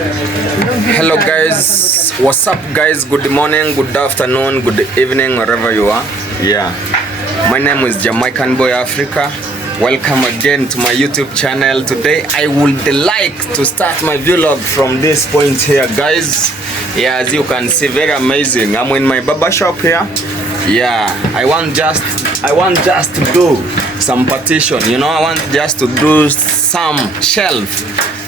Hello guys, what's up guys? Good morning, good afternoon, good evening, wherever you are. Yeah, my name is Jamaican Boy Africa. Welcome again to my YouTube channel. Today I would like to start my vlog from this point here, guys. Yeah, as you can see, very amazing. I'm in my barber shop here. Yeah, I want just to do some partition, you know. I want just to do some shelf,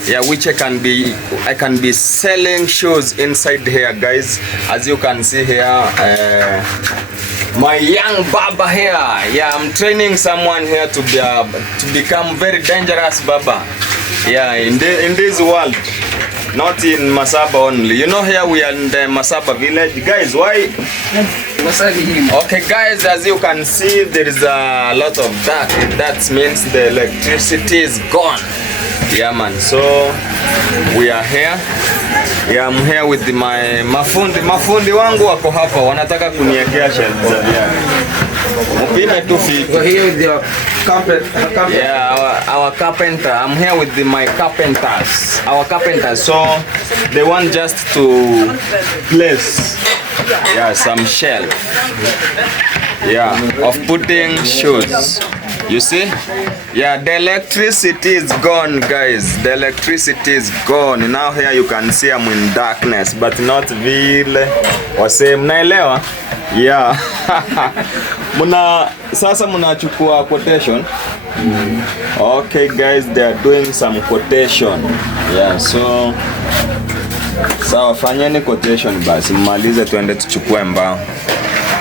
yeah, which I can be selling shoes inside here, guys. As you can see here, my young barber here. Yeah, I'm training someone here to become very dangerous barber. Yeah, in this world, not in Masaba only. You know, here we are in the Masaba village, guys. Why? Okay, guys, as you can see, there is a lot of dark. That means the electricity is gone. Yeah, man. So we are here. Yeah, I'm here with my mafundi wangu wako hapa, wanataka kuniwekea shelves za viatu. Mpime tu fiti. We're here with the carpenter. Yeah, our carpenter. I'm here with my carpenters. Our carpenters. So they want just to place, yeah, some shelf, yeah, of putting shoes. You see? Yeah, the electricity is gone, guys. The electricity is gone. Now here you can see I'm in darkness, but not vile wase, mnaelewa? Yeah. Sasa mnachukua quotation. Okay, guys, they are doing some quotation. Yeah, so sawa, fanyeni quotation basi, mmalize tuende tuchukue mbao.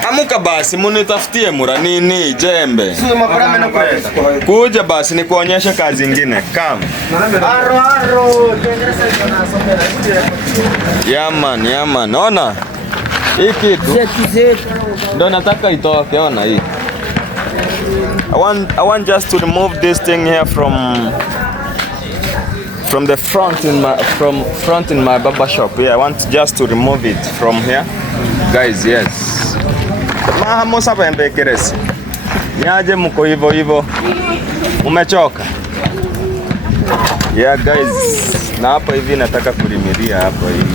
Amuka basi, munitafutie mura nini jembe. Kuja basi nikuonyeshe kazi ingine. Come. Yeah man. Ona. Hii kitu ndo nataka itoke, ona hii. I want just to remove this thing here from the front in my barber shop. Yeah, I want just to remove it from here. Guys, yes. Mahamusa pembe keresi. Niaje mko hivyo. Umechoka? Yeah, guys. Na hapa hivi nataka kulimilia hapa hivi.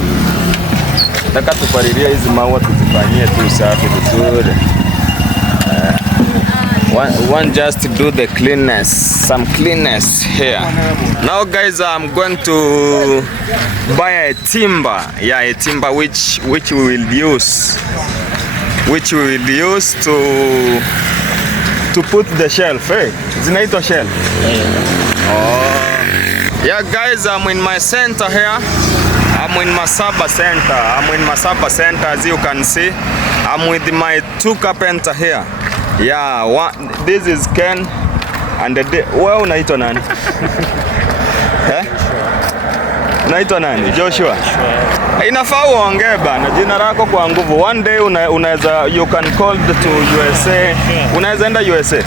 Nataka tupalilia hizi maua, tuzifanyie tu usafi vizuri. Want just to do the some cleanness here. Now guys, I'm going to buy a timber. Yeah, a timber which we will use to put the shelf. Hey, zinaitwa shelf. Oh. Yeah guys, I'm in my center here. I'm in Masaba Center. As you can see, I'm with my two carpenter here. Yeah, this is Ken and wewe unaitwa nani? Unaitwa nani? Joshua. Inafaa uongee bana jina lako kwa nguvu. One day unaweza, you can call to USA. Unaweza enda USA.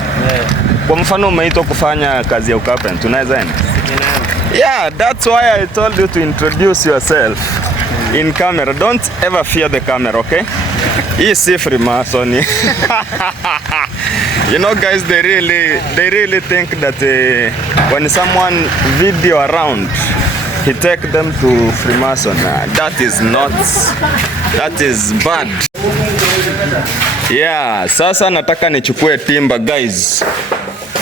Kwa mfano umeitwa kufanya kazi ya carpenter, unaweza enda? Yeah, that's why I told you to introduce yourself in camera. Don't ever fear the camera, okay? Hii si Freemason. You know guys, they really think that when someone video around, he take them to Freemason. That is bad. Yeah, sasa nataka nichukue timber, guys.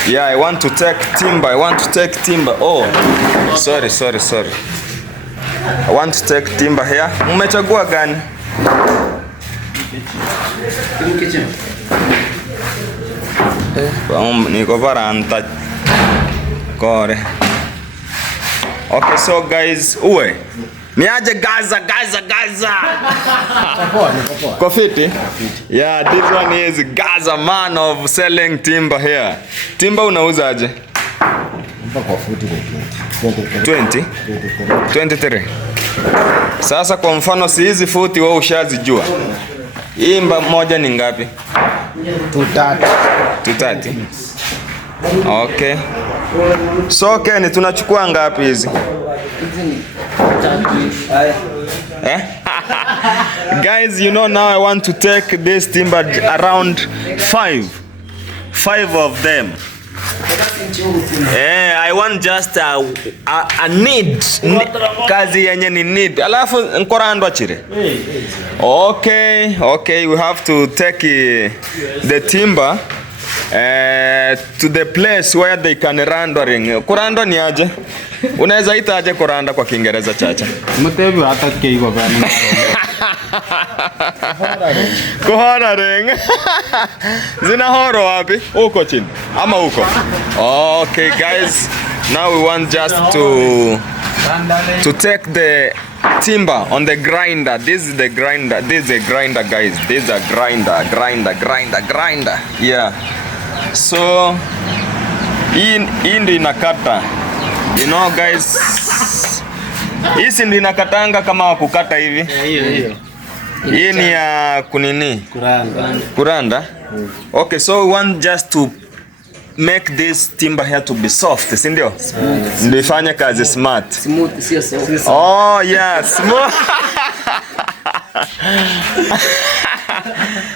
Yeah, I want to take timber. Oh, sorry. I want to take timber here. Mmechagua gani? Niko varanta kore. Okay, so guys, uwe niaje Gaza. Kofiti? Yeah, this one is Gaza man of selling timber here. Timber unauzaje? 20? 23. Sasa kwa mfano si hizi futi wewe ushazijua. Hii moja ni ngapi? 230. Okay. So Ken, tunachukua ngapi hizi? Guys, you know, now I want to take this timber around 5 of them. I want just a need. Kazi yenye ni need. Alafu nkorandwa chire. Okay, we have to take the timber to the place where they can rendering. Kurandwa ni aje? Unaweza ita aje kuranda kwa Kiingereza Chacha? Mtevi hata kiko bani. Kuhora ring. Zina horo wapi? Uko chini ama uko? Okay guys, now we want just to take the timber on the grinder. This is the grinder. This is a grinder guys. This is a grinder. Yeah. So hii ndio inakata. You know guys, hii ndio inakatanga kama kukata hivi. Hii ni ya kunini? Kuranda. Okay, so we want just to make this timber here to be soft, si ndio? Ndio ifanye kazi smart. Smooth, sio soft. Oh yeah, smooth.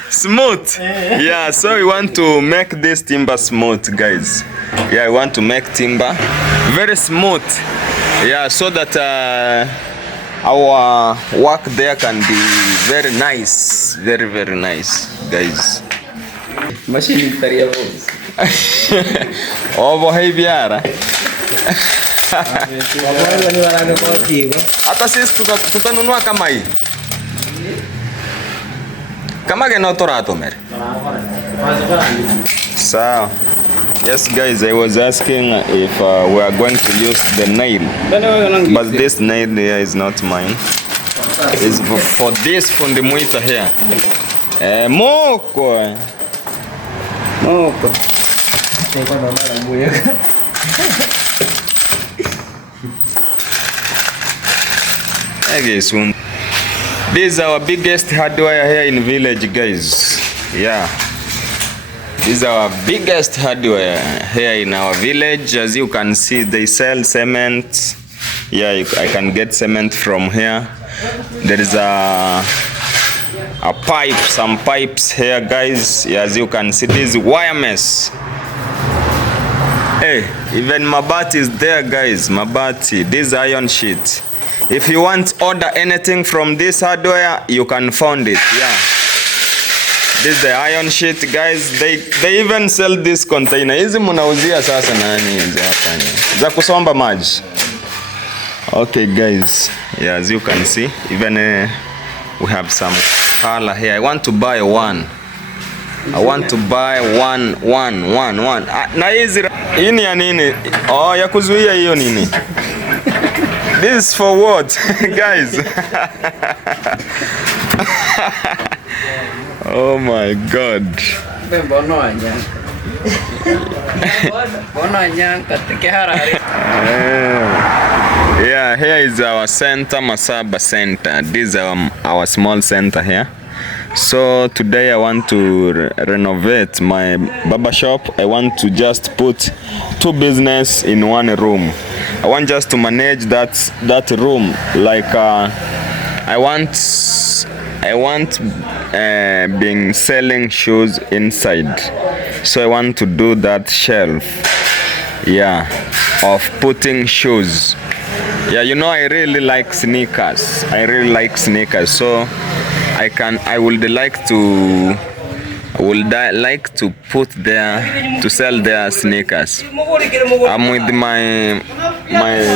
Smooth. Yeah, so we want to make this timber smooth, guys. Yeah, we want to make timber very smooth. Yeah, so that our work there can be very nice, very nice, guys. Machine taria vos. Ovo hei biara. Hata sisi tutanunua kama hii. Kama geno torato mere. So, yes guys, I was asking if we are going to use the nail. But this nail here is not mine. It's for this fundi muita here. Moko. Soon. This is our biggest hardware here in village, guys. Yeah. This is our biggest hardware here in our village. As you can see, they sell cement. Yeah, I can get cement from here. There is a pipe, some pipes here, guys. Yeah, as you can see, this is wire mesh. Hey, even mabati is there, guys. Mabati. This is iron sheet. If you want order anything from this hardware, you can find it. Yeah. This is the iron sheet, guys. They even sell this container. Hizi munauzia sasa nani hizi hapa? Za kusomba maji. Okay, guys. Yeah, as you can see, even we have some color here. I want to buy one. One. Na hizi hii ni ya nini? Oh, ya kuzuia hiyo nini? This is for what, guys? Oh my God. Yeah, here is our center, Masaba Center. This is our small center here. So today I want to renovate my barber shop. I want to just put two business in one room. I want just to manage that room like I want being selling shoes inside. So I want to do that shelf. Yeah, of putting shoes. Yeah, you know I really like sneakers. So I would like to put there to sell their sneakers. I'm with my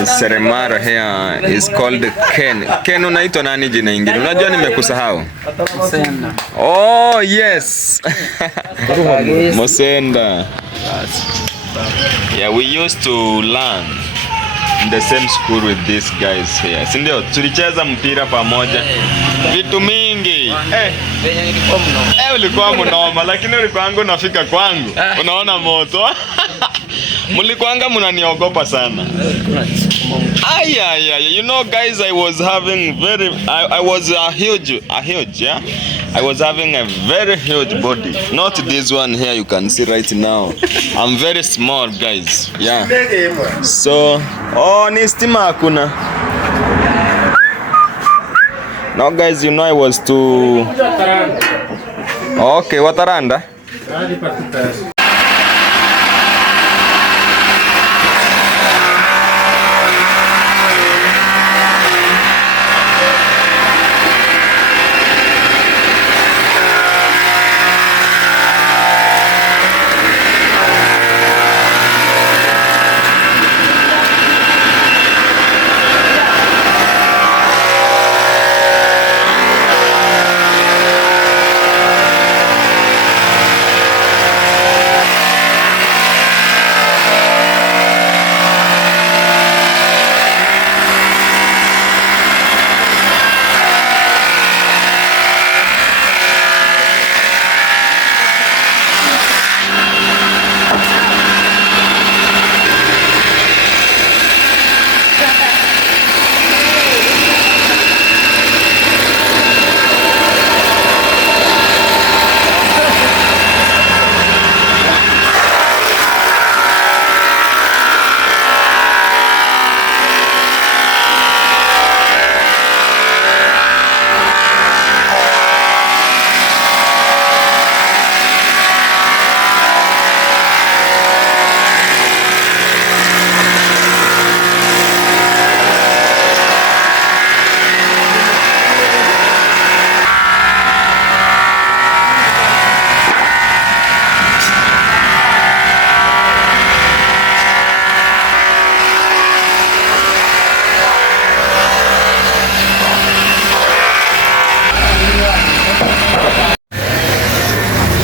seremara here is called Ken. Ken, unaitwa nani jina ingine? Unajua nimekusahau. Oh yes. Mosenda. Yeah, we used to learn in the same school with these guys here. Si ndio? Tulicheza mpira pamoja. Vitu mingi. Ulikuwa mnoma lakini ulikuanga unafika kwangu. Unaona moto. Mulikuanga mnaniogopa sana. You know guys, I was having I was a huge, yeah. I was having a very huge body. Not this one here you can see right now. I'm very small, guys. Yeah. So, ni stima hakuna. Now guys, you know I was too. Okay, wataranda.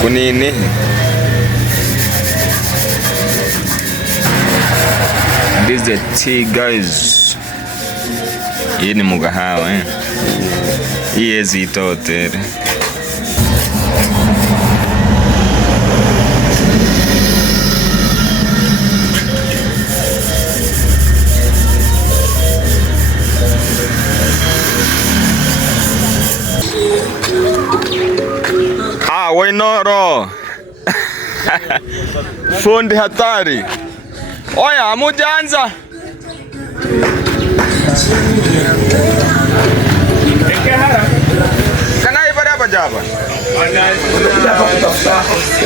kunini. This is the tea guys. Hii ni mgahawa hii hizi itote. Wainoro. Fundi hatari. Oya, hamujaanza. Kana ibada hapa jaba.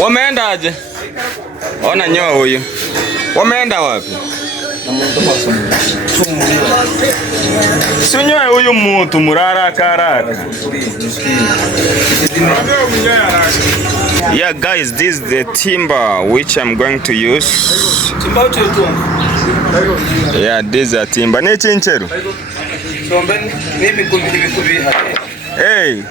Wameenda aje? Ona nyoa huyu. Wameenda wapi? Sunyoe huyu mtu murara karaka. Yeah guys, this is the timber which I'm going to use. Yeah, this is a timber. Ne chincheru. Hey.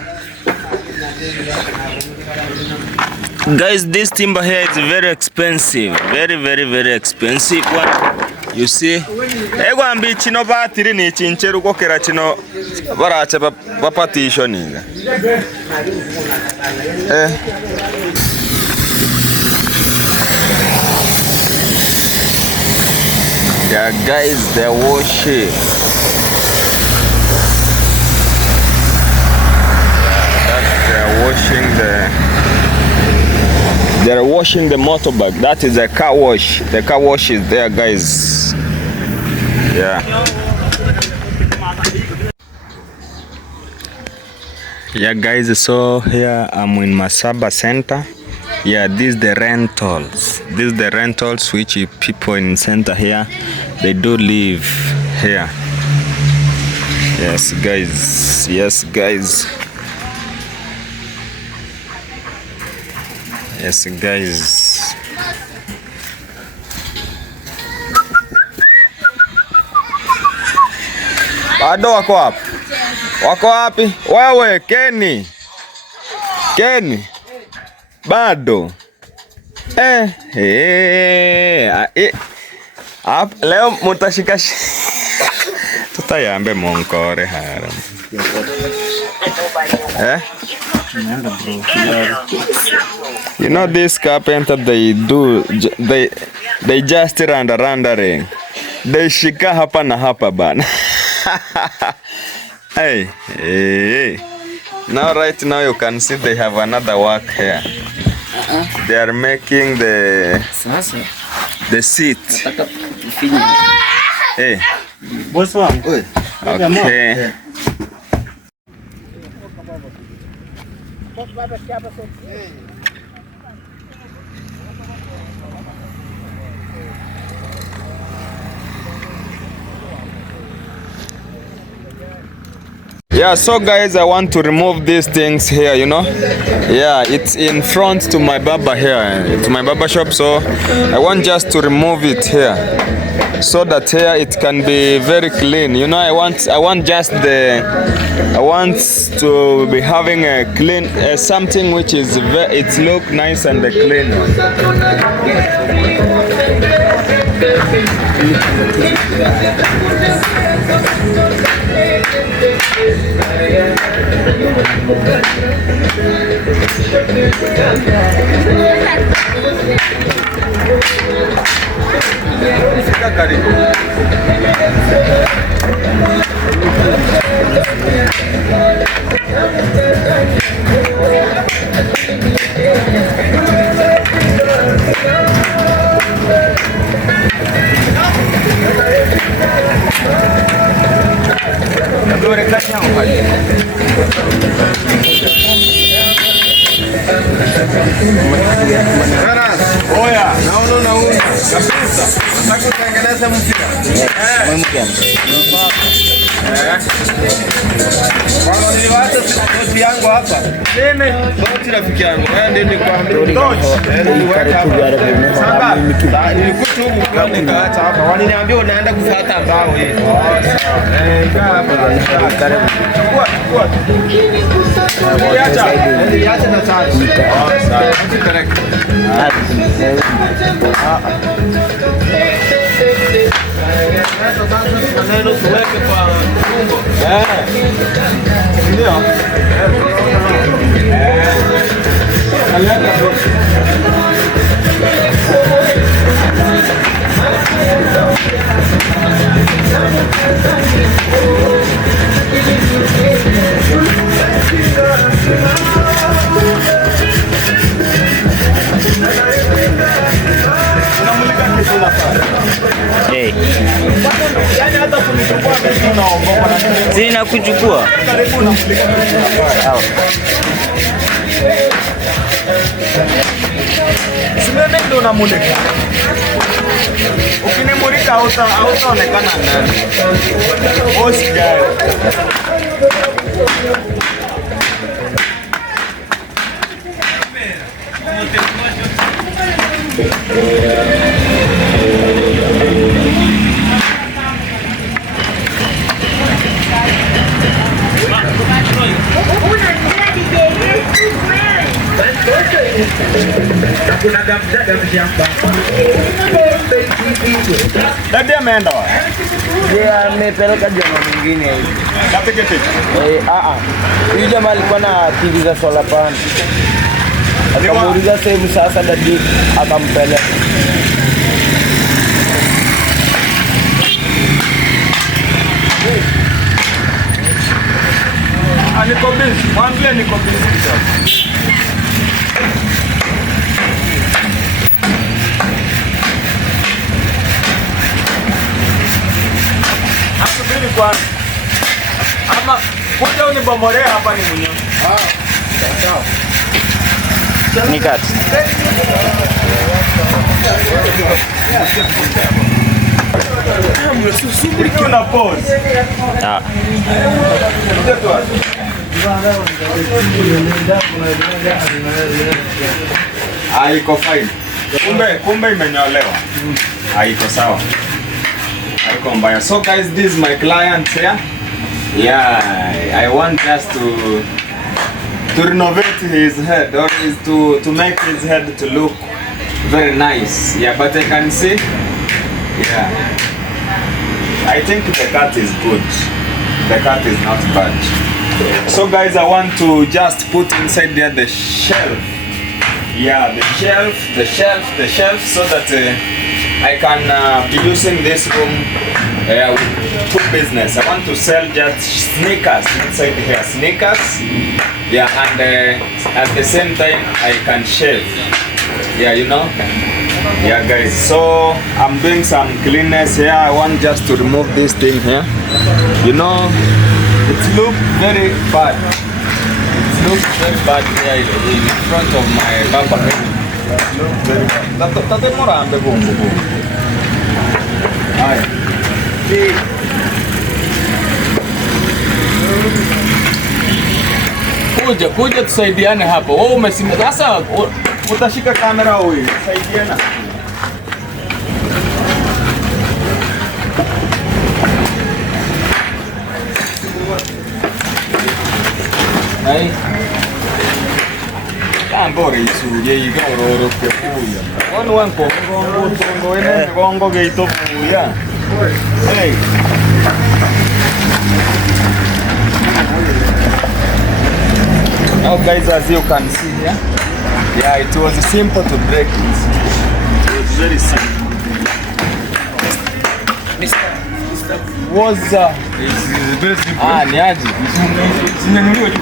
Guys, this timber here is very expensive. Very expensive one. You see? Ego mbi chino batiri ni chincheru kokera chino baracha bapatisho ninga. Yeah guys, they're washing. They're washing the motorbike. That is a car wash. The car wash is there, guys. Yeah. Yeah, guys. So here I'm in Masaba Center. Yeah, this is the rentals. This is the rentals which people in center here they do live here. Yes, guys. Yes, guys. Yes guys. Bado wako wapi? Wako wapi? Wewe Kenny. Kenny. Bado. Leo mutashika tutayambe monkore haram. You know this carpenter they just randering. They shika hapa na hapa bana. Hey. Now right now you can see they have another work here. They are making the seat. Hey. Okay. Yeah, so guys, I want to remove these things here, you know. Yeah, it's in front to my barber here, to my barber shop, so I want just to remove it here so that here it can be very clean, you know. I want to be having a clean something which is it look nice and clean. Oya, naona kabisa. Nataka kutengeneza mpira. Bwana niliwacha sauti yangu hapa. Nene, sauti rafiki yangu. Ndio kwa nilikuta huko kwa nikaacha hapa. Waliniambia unaenda kufuata mbao hii. Kaa hapa. Kwa. Niliacha na charge. Sawa. Correct. Maneno tuweke kwa fungo. Ndio. Sina kuchukua. Simeme ndo unamulika. Ukinimulika hautaonekana ndani. Oscar. Dada ameenda wapi? Yeye amepeleka jamaa mwingine hivi. Kapige picha. Huyu jamaa alikuwa na TV za solar pan. Akamuuliza sehemu sasa dadi akampeleka. Niko busy. Mwambie niko busy. Asubiri kwanza. Ama kuja unibomolea hapa ni mwenyewe. Sawa. Nikati. Msubiri na pause. Haiko fine. Kumbe imenyolewa. Haiko sawa. Haiko mbaya. So guys, this is my client here. Yeah, I want just to renovate his head, or is to make his head to look very nice. Yeah, but I can see. Yeah. I think the cut is good. The cut is not bad. So guys, I want to just put inside there the shelf. Yeah, the shelf, so that I can be using this room for business. I want to sell just sneakers inside here. Sneakers. Yeah, and at the same time I can shave. Yeah, you know. Yeah guys, so I'm doing some cleanness here. I want just to remove this thing here. You know, it looks very bad. It looks very bad here in front of my barber. It looks very bad. Tate morambe bongo. Haya. Kuja tusaidiane hapo. Wewe umesimama sasa, utashika kamera wewe. Saidiana. Ai. Tambore isuye igororo kepuya. Wanu wanko ngongo ene ngongo geito puya. Hey. Now guys, as you can see here, yeah, it was simple to break it. It was very simple. Was ni aje? Sinyanyuliwe tu.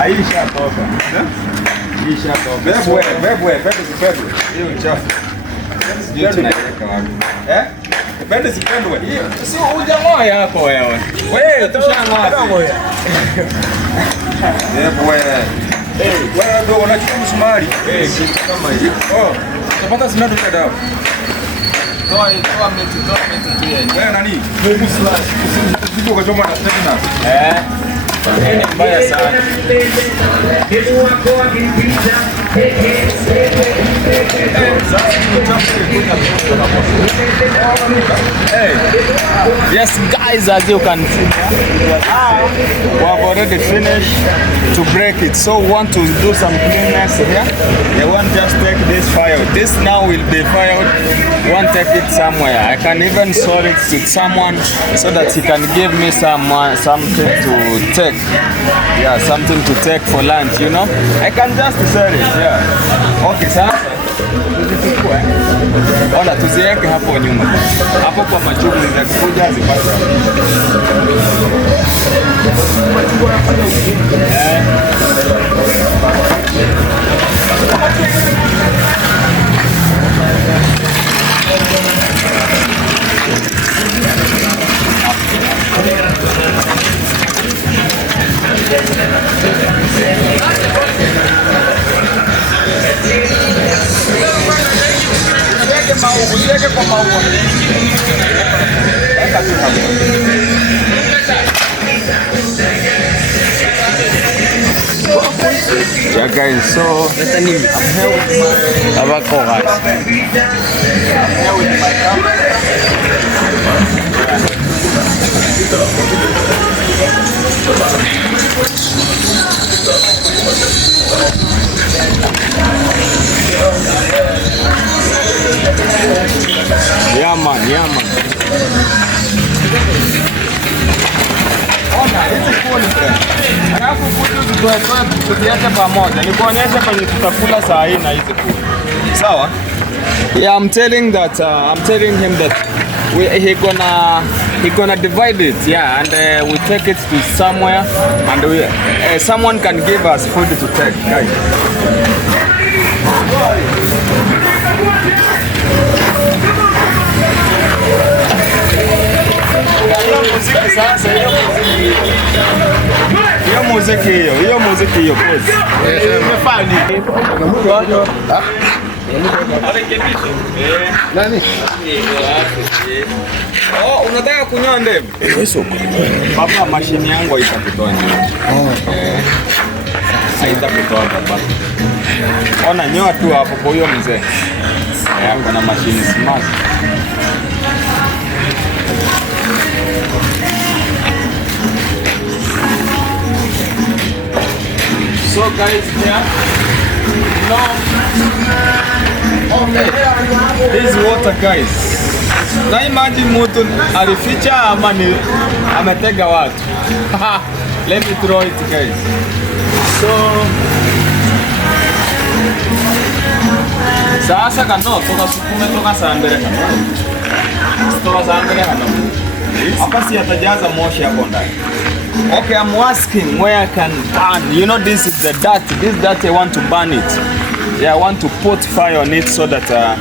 Aisha toka. Aisha toka. Bebwe. Hiyo ni chafu. Sijui tunaweka wapi. Bende sipendwe. Hiyo sio ujamaa yako wewe. Wewe tushang'oa. Wewe ndio unachukua msumari. Kama hiyo. Tunapata simenti kwa dawa. Toa miti tu. Wewe nani? Wewe slash. Siko kwa choma na tena. Ni mbaya sana. Hey. Yes guys, as you can see, we have already finished to break it. So we want to do some cleanness here. They won't just take this file. This now will be filed. We won't take it somewhere. I can even sell it to someone so that he can give me something to take. Yeah, something to take for lunch, you know. I can just sell it. Yeah. Okay, sasa tuzichukue. Ona tuziweke hapo nyuma. Hapo kwa machugu zinakuja zipate. Usiweke kwa maua. Weka tu hapo. Yeah guys, so I'm here with my Yeah man, yeah man. Ona, hizi kuni friend. Alafu kutu tuziache pamoja. Nikuonyeshe penye tutakula saa hii na hizi kuni. Sawa? Yeah, I'm telling him that he gonna divide it, yeah, and we take it to somewhere, and someone can give us food to take, guys. Hiyo muziki hiyo pose. Nani? Oh, unataka kunyoa ndevu? Yeso. Baba, mashini yangu haitakutoa ndevu. Haitakutoa baba. Ona nyoa tu hapo kwa hiyo mzee. Kuna mashini smart. So guys, here, this is water guys. Na imagine mtu alificha ama ni ametega watu. Let me throw it guys. So sasa kano toka sukume toka sambere kano. Toka sambere kano. Hapa si atajaza moshi hapo ndani. Okay, I'm asking where I can burn. You know, this is the dirt. This dirt I want to burn it. Yeah, I want to put fire on it so that I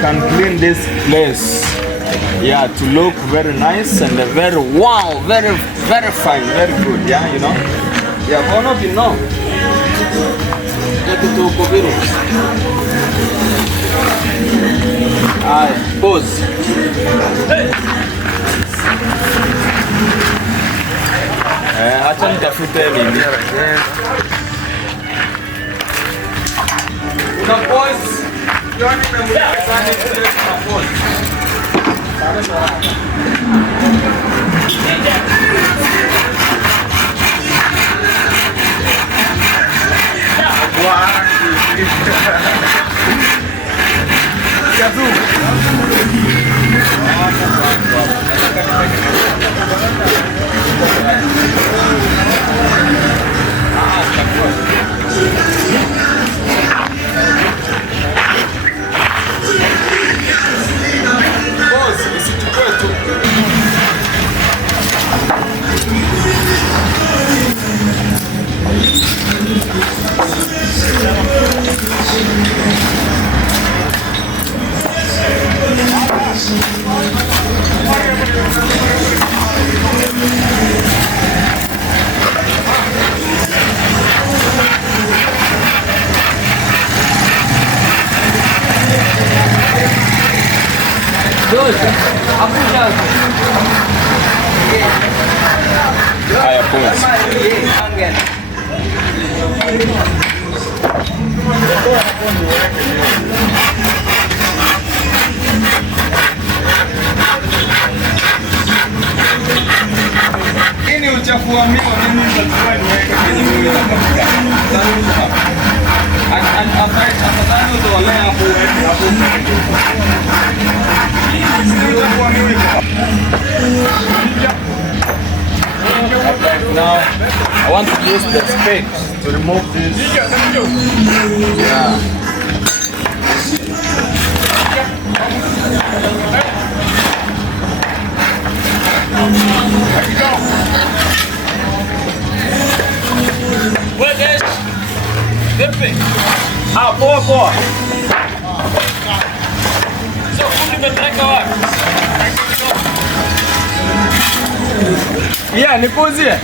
can clean this place. Yeah, to look very nice and very wow, very fine, very good. Yeah, you know. Yeah, one of you know. Alright, pause. Hey. Acha nitafute nini. Una pause. Yoni nimemsani kule kuna pause. Kazu. course. Ini uchafu wa miwa mimi nitachukua niweke kwenye miwa na kabisa. Afadhali utolea hapo hapo. Now I want to use the spade to remove this. Yeah. Poa. Yeah, nipuzie.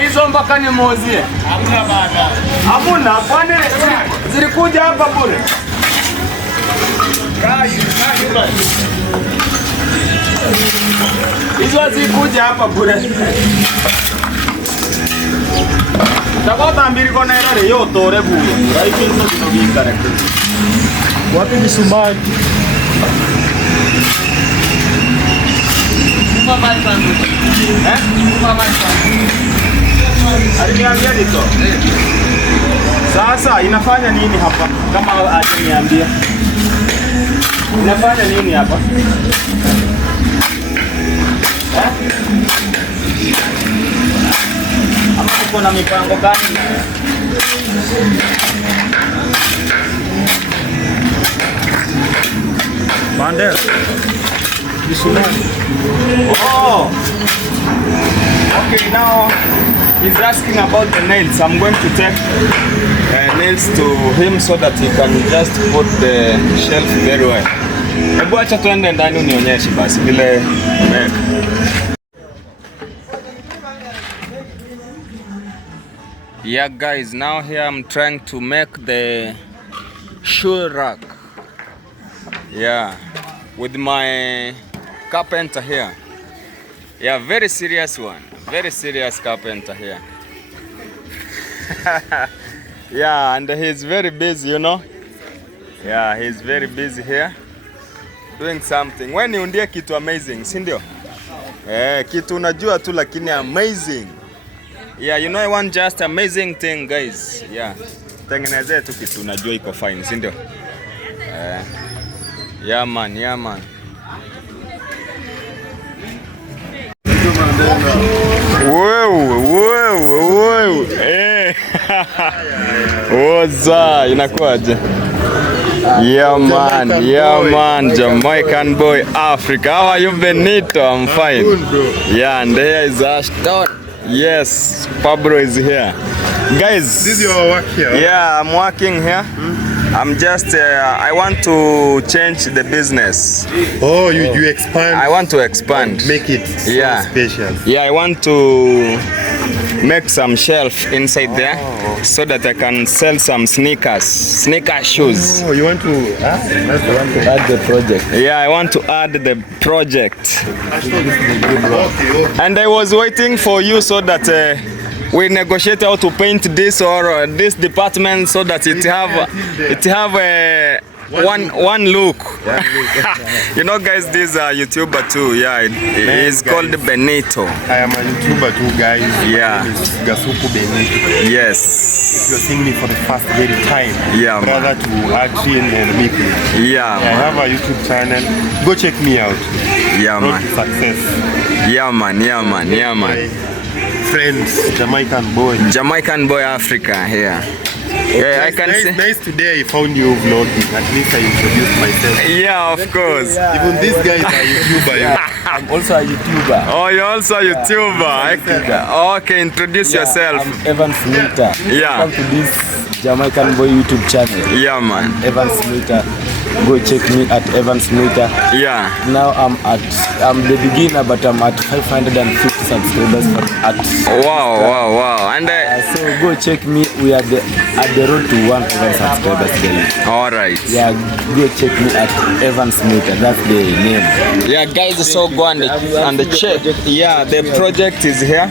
Hizo mpaka nimuuzie. Hamna bana. Hamna, kwani zilikuja hapa bure? Hizo zilikuja hapa bure. Tabata mbili kona erare yo tore buyo. Raiki ndio kinogika. Wapi misumari? Aliniambia nito. Sasa inafanya nini hapa? Kama aliniambia. Inafanya nini hapa? Ama uko na mipango gani? Bandera. Oh. Okay, now he's asking about the nails. I'm going to take nails to him so that he can just put the shelf very well. Hebu acha tuende ndani unionyeshe basi vile make. Yeah guys, now here I'm trying to make the shoe rack. Yeah, with my carpenter here. Yeah, very serious one. Very serious carpenter here. Yeah, and he's very busy, you know. Yeah, he's very busy here doing something. When you undie kitu amazing, si ndio? Kitu unajua tu lakini amazing. Yeah, you know I want just amazing thing, guys. Yeah. Tengeneze tu kitu unajua iko fine, si ndio? Yeah man, yeah man. Wow. Oza, inakuaje? Yeah man, Jamaican boy Africa. How are you, Benito? I'm fine. Good, bro. Yeah, and here is Ashton. Yes, Pablo is here. Guys, This is your work here? Yeah, I'm working here. I'm just, I want to change the business. Oh, you expand? I want to expand. Make it so special. Yeah, I want to make some shelf inside there so that I can sell some sneaker shoes. Oh, you want to Add the project. Yeah, I want to add the project. Okay. And I was waiting for you so that we negotiate how to paint this or this department so that it have one look. You know guys, this is a YouTuber too. Yeah, he's called Benito. I am a YouTuber too, guys. Yeah. My name is Gasuku Benito. Yes. You're seeing me for the first very time. Yeah, man. Brother to action and meet me. Yeah, I man. have a YouTube channel. Go check me out. Yeah, Road man. to success. Yeah, man. My friends, Jamaican boy Africa here. Yeah, I can see. Nice today I found you vlogging. At least I introduced myself. Yeah, of course. Even this guy is a YouTuber. I'm also a YouTuber. Oh, you're also a YouTuber. Okay, introduce yourself. I'm Evan Smita. Yeah. Welcome to this Jamaican boy YouTube channel. Yeah, man. Evan Smita. go check me at Evans Meter. Yeah. Now I'm the beginner, but I'm at 550 subscribers at. Wow. And so go check me. We are at the road to 1,000 subscribers daily. all right. Yeah, go check me at Evans Meter. That's the name. Yeah, guys, so go and check. Yeah, the project is here.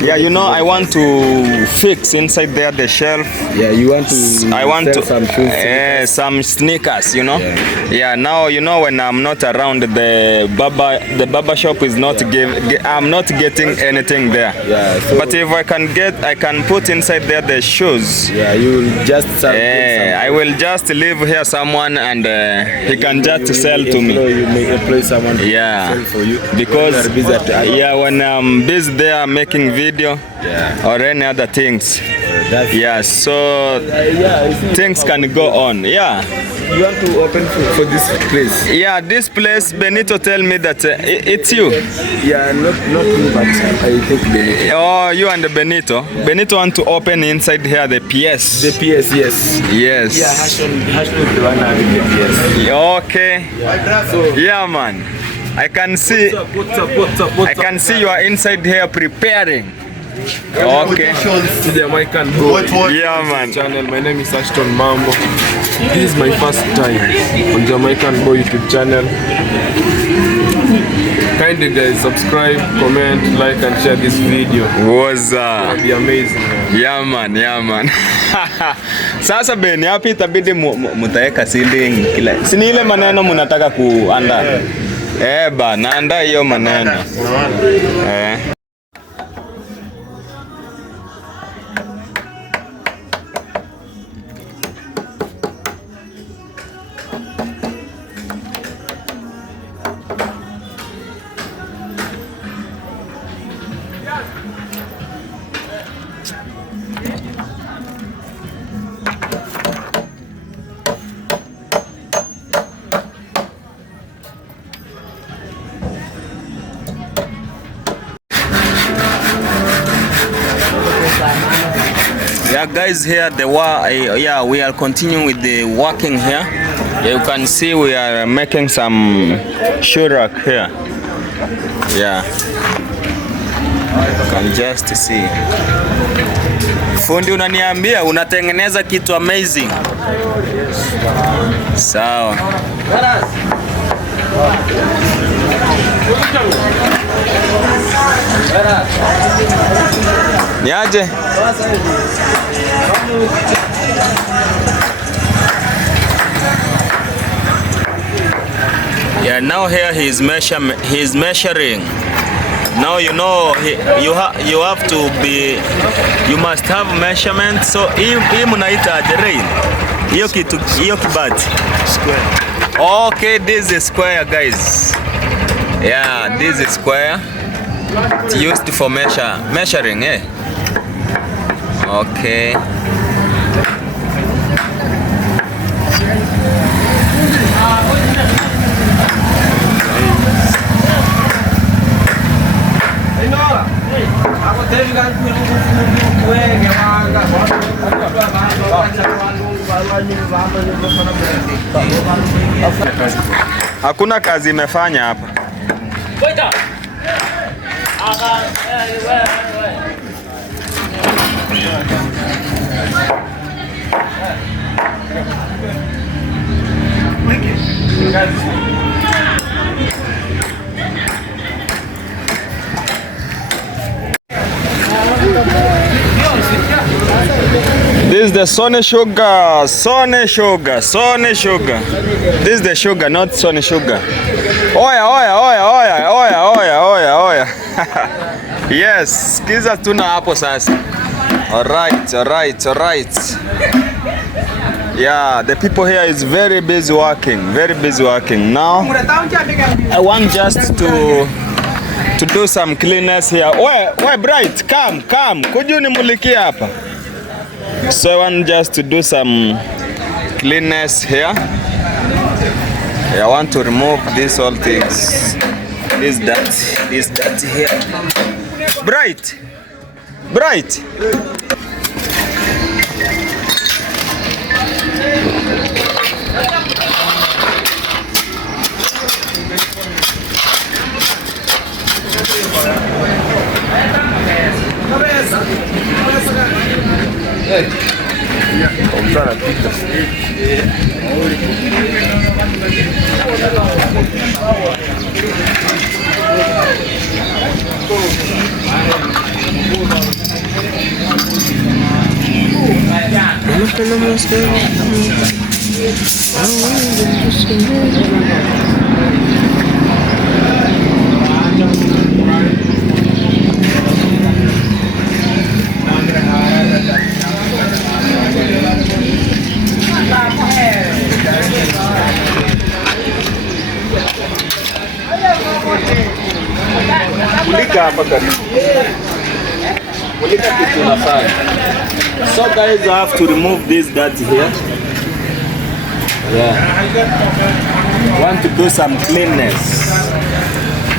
Yeah, you know, I want to fix inside there the shelf. Yeah, you want to. I want sell to some shoes. some sneakers, you know. Yeah. Now you know when I'm not around, the barber shop is not I'm not getting anything there. Yeah. So, but if I can put inside there the shoes. Yeah, you will just sell. I will just leave here someone and he can just sell to me. You may employ someone to sell for you. Because when when I'm busy there making video or any other things. So things can go on. Yeah. You want to open for this place? Yeah, this place, Benito tell me that it's you. Yeah, not me, but I think Benito. Oh, you and Benito. Yeah. Benito want to open inside here the PS. The PS, yes. Yes. Yeah, Hashton the one having the PS. Okay. Yeah. So, yeah, man. I can see. What's up? I can see you are inside here preparing. Okay. To the Jamaican Boy. Yeah, man. Channel. My name is Ashton Mambo. This is my first time on Jamaican Boy YouTube channel. Kindly guys, subscribe, comment, like and share this video. It'll be amazing. Man. Yeah, man. Sasa Beni, hapi itabidi mutaweka ceiling kila. Sini ile maneno mnataka kuanda. Bana, anda hiyo maneno. Yeah, guys, here we are continuing with the working here. You can see we are making some shoe rack here. Yeah, you can just see. Fundi, unaniambia unatengeneza kitu amazing. Sawa. Niaje? Yeah, now here he is measuring. Now you know you have to be, you must have measurement. So hii mnaita aje? Hiyo kibati square. Okay, this is square, guys. Yeah, this is square. It's used for measuring, Okay. Hakuna kazi imefanya hapa. This is the Sony sugar. This is the sugar, not Sony sugar. Oya. Yes, kiza tuna hapo sasa. All right. Yeah, the people here is very busy working. Now, I want just to do some cleanness here. Why Bright, come. Could you nimulikia hapa? So I want just to do some cleanness here. I want to remove these all things. This dirty here. Bright. So guys, I have to remove this dirt here. Yeah. Want to do some cleanness.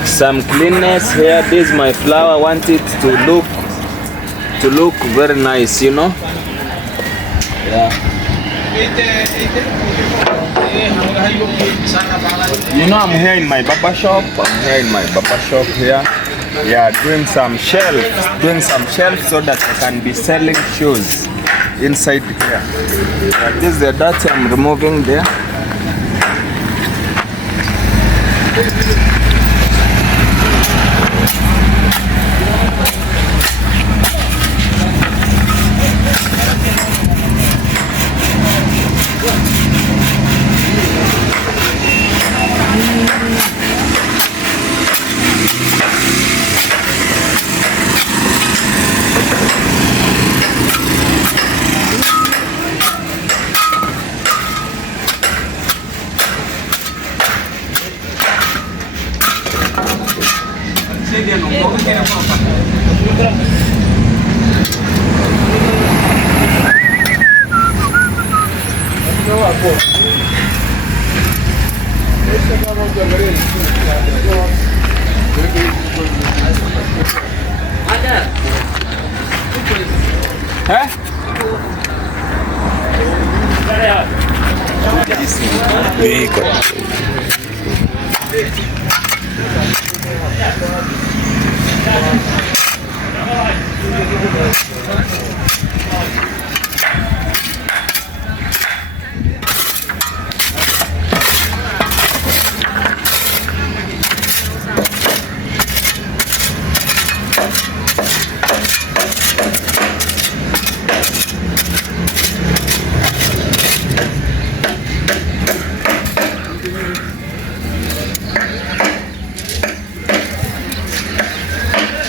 Some cleanness here. This is my flower. I want it to look very nice, you know. Yeah. You know, I'm here in my barber shop. Here. Yeah, doing some shelves so that I can be selling shoes inside here. This is the dirt I'm removing there.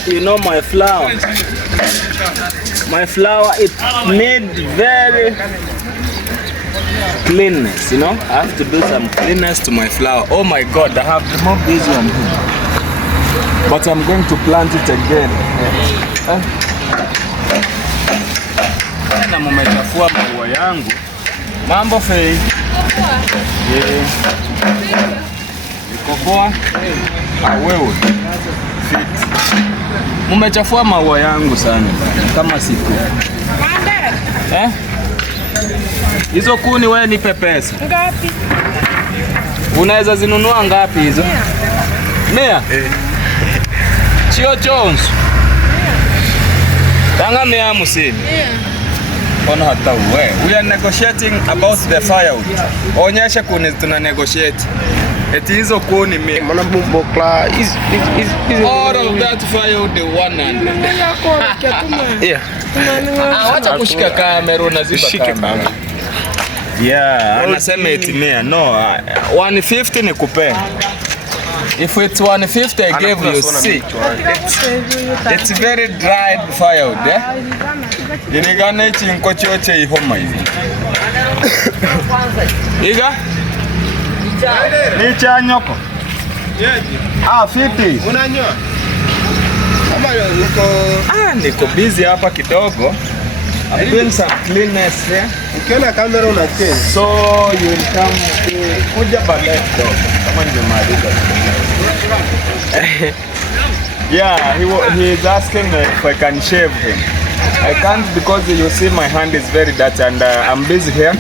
You know my flower, it need very cleanness, you know. I have to do some cleanness to my flower. Oh my God, I have removed this one here, but I'm going to plant it again. Na mumechafua maua yangu. Mambo fei. Iko poa? Wewe. Mumechafua maua yangu sana kama siku. Hizo kuni wewe nipe pesa. Ngapi? Unaweza zinunua ngapi hizo? 100. Chio Jones. Tanga 150. Ona hata wewe. We are negotiating about the firewood. Onyesha kuni tuna negotiate. It is a kuni me. All of that firewood the 100. Yeah. Wacha kushika kamera unaziba kamera. Yeah, anasema eti 100. No, 150 nikupe. If it's 150 I gave you 6. It's very dried firewood, eh? Inigana ichi nkochoche ihoma hivi. Iga? Ni cha nyoko. Fiti. Unanyoa? Niko busy hapa kidogo. I'm doing some cleanness here. Ukiona kamera unacheza. So you will come kuja baadaye kidogo. Kama nimemaliza. Yeah, he is asking if I can shave him. I can't because you see my hand is very dirty and I'm busy here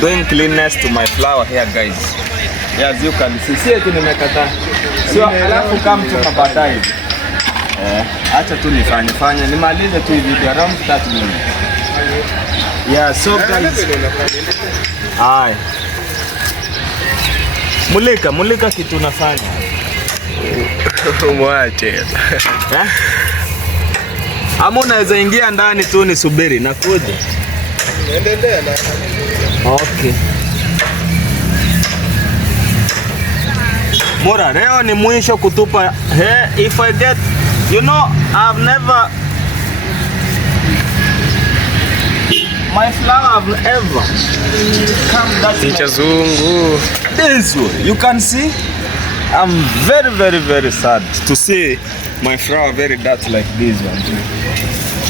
doing cleanness to my flower here, guys. Yeah, as you can see. See eti nimekata. So alafu come to baadaye. Acha tu nifanye nimalize tu hivi around 30 minutes. Yeah, so guys. Hai. Mulika kitu unafanya. Mwache. Ama unaweza ingia ndani tu nisubiri nakuja. Endelea na. Okay. Mora, leo ni mwisho kutupa. Hey, if I get, you know, I've never, my flower I've ever come that Ticha zungu. this way. You can see, I'm very sad to see my flower very dirty like this one.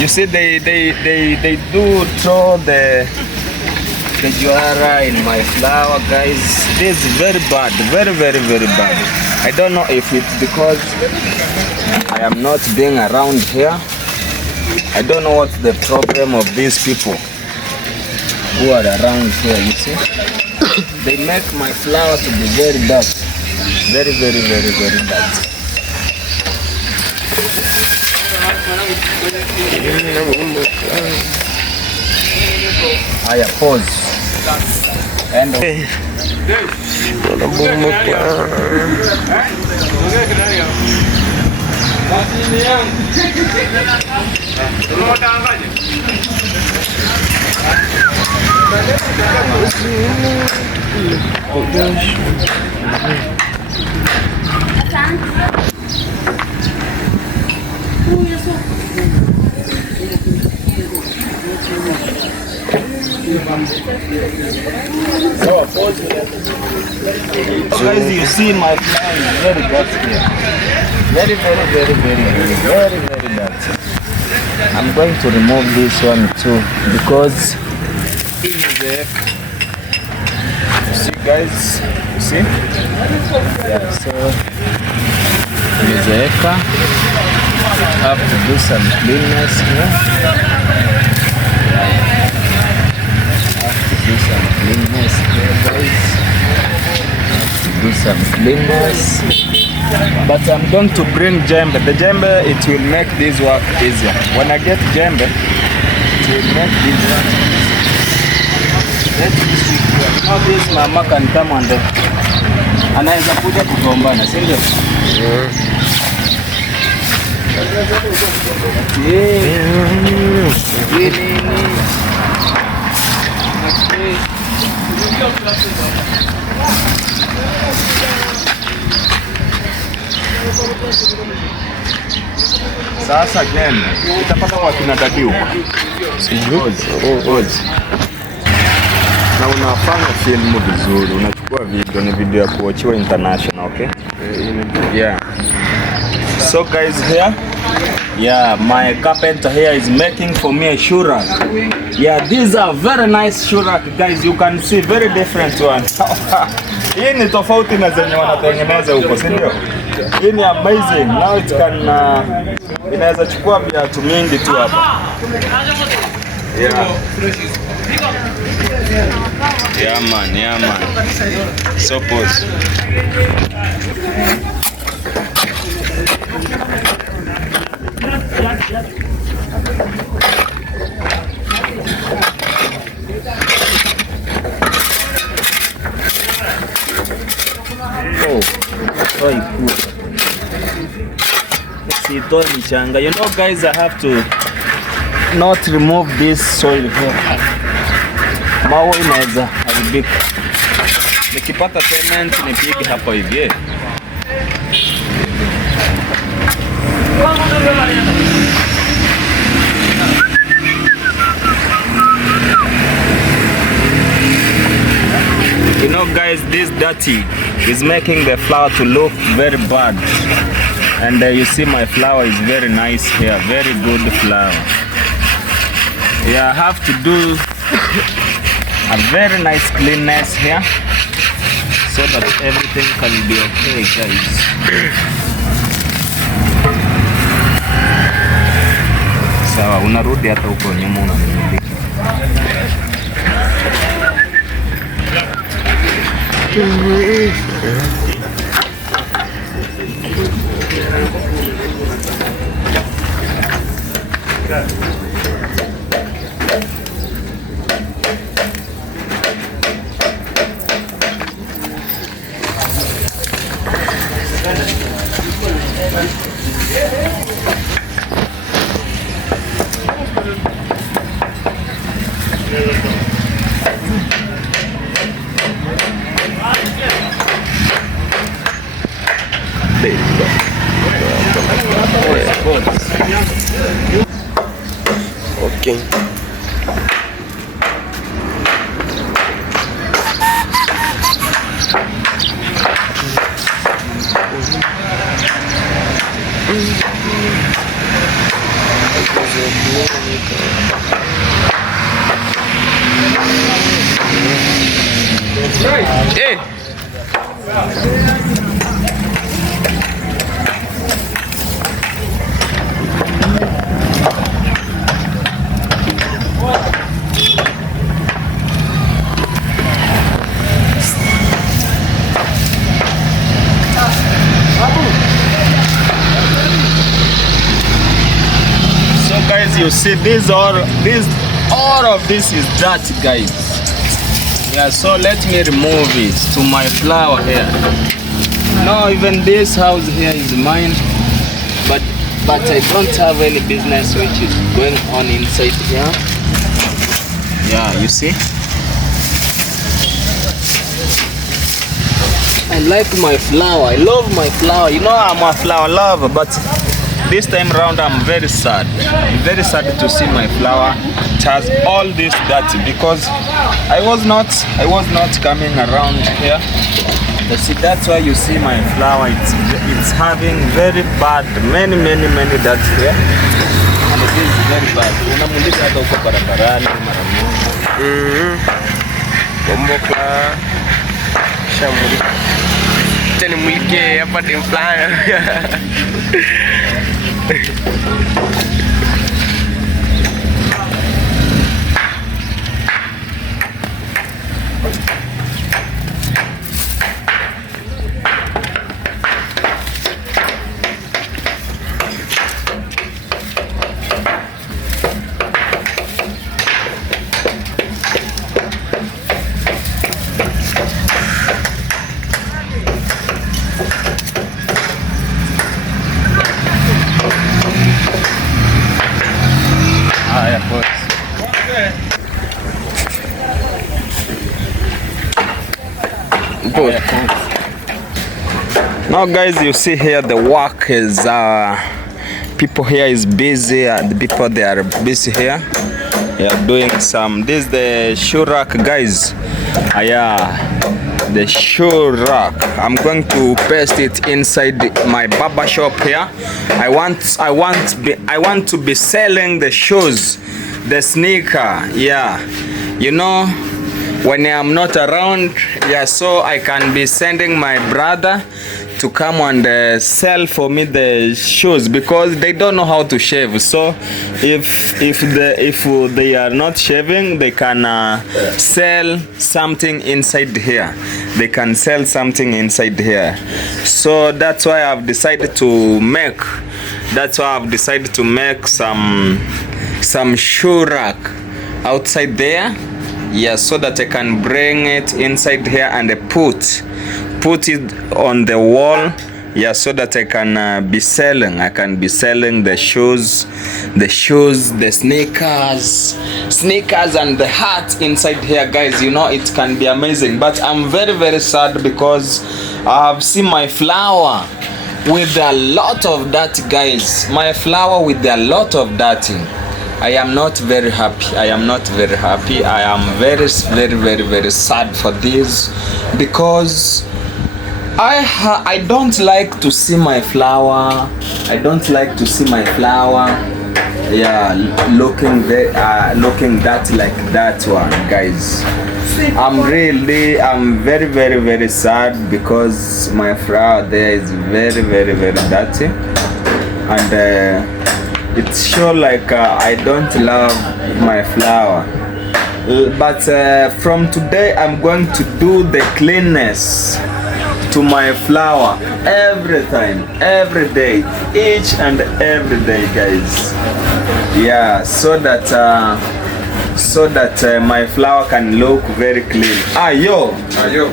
You see, they do throw the juara in my flower, guys. This is very bad, very bad. I don't know if it's because I am not being around here. I don't know what's the problem of these people who are around here. You see, they make my flower to be very dark, very dark. Aya, pause. End of. So guys, you see my flower is very dirty here. Very dirty. I'm going to remove this one too because you see guys, you see? Yeah, so Mizeka have to do some cleanness here. Do some cleanness here, guys. Do some cleanness. But I'm going to bring jembe. The jembe, it will make this work easier. When I get jembe, it will make this work easier. Now this mama can come on the anaweza kuja kugombana, si ndio? Sasa jembe itapata kwa kina dadi huko. Ozi. Na unafanya filmu vizuri, unachukua video, ni video ya kuachiwa international, okay? Yeah. So guys here, yeah, my carpenter here is making for me a shoe rack. Yeah, these are very nice shoe rack, guys. You can see very different one. Hii ni tofauti na zenye wanatengeneza huko, si ndio? Hii ni amazing. Now it can inaweza chukua viatu mingi tu hapa. Yeah. Yeah man. So pose. Oh, very cool. Sitoe mchanga. You know guys, I have to not remove this soil here. Mawe inaweza haribika. Nikipata cement nipige hapa hivi. You know guys, this dirty is making the flower to look very bad. And you see my flower is very nice here, very good flower. Yeah, I have to do a very nice cleanness here so that everything can be okay, guys. Sawa, unarudi hata huko nyuma unanirudi. Okay. Hey. Guys, you see all of this is dirt, guys. Yeah, so let me remove it to my flower here. No, even this house here is mine, but I don't have any business which is going on inside here. Yeah, you see, I like my flower. I love my flower. You know, I'm a flower lover, but this time around I'm very sad. Very sad to see my flower. It has all this dirt because I was not coming around here. But see, that's why you see my flower. It's having very bad, many dirt here, and it is very bad. Unamulika hata uko barabarani mara moja. Bomboka. Shamuli. Tena mulike hapa templana. Now guys, you see here the work is people here is busy. The people, they are busy here. They are doing some, this is the shoe rack, guys. Yeah, the shoe rack. I'm going to paste it inside my barber shop here. I want to be selling the shoes, the sneaker. Yeah, you know, when I'm not around, yeah, so I can be sending my brother to come and sell for me the shoes because they don't know how to shave. So if they are not shaving, they can sell something inside here. They can sell something inside here. So that's why I've decided to make. That's why I've decided to make some shoe rack outside there. Yeah, so that I can bring it inside here and put it on the wall. Yeah, so that I can be selling. I can be selling the shoes, the sneakers and the hat inside here, guys. You know, it can be amazing. But I'm very sad because I have seen my flower with a lot of dirt, guys. My flower with a lot of dirt. I am not very happy. I am not very happy. I am very sad for this because I don't like to see my flower. I don't like to see my flower. Yeah, looking that like that one, guys. I'm very sad because my flower there is very dirty, and it shows like I don't love my flower. But from today I'm going to do the cleanness to my flower every time, every day, each and every day, guys. Yeah, so that so that my flower can look very clean. Yo. Yo.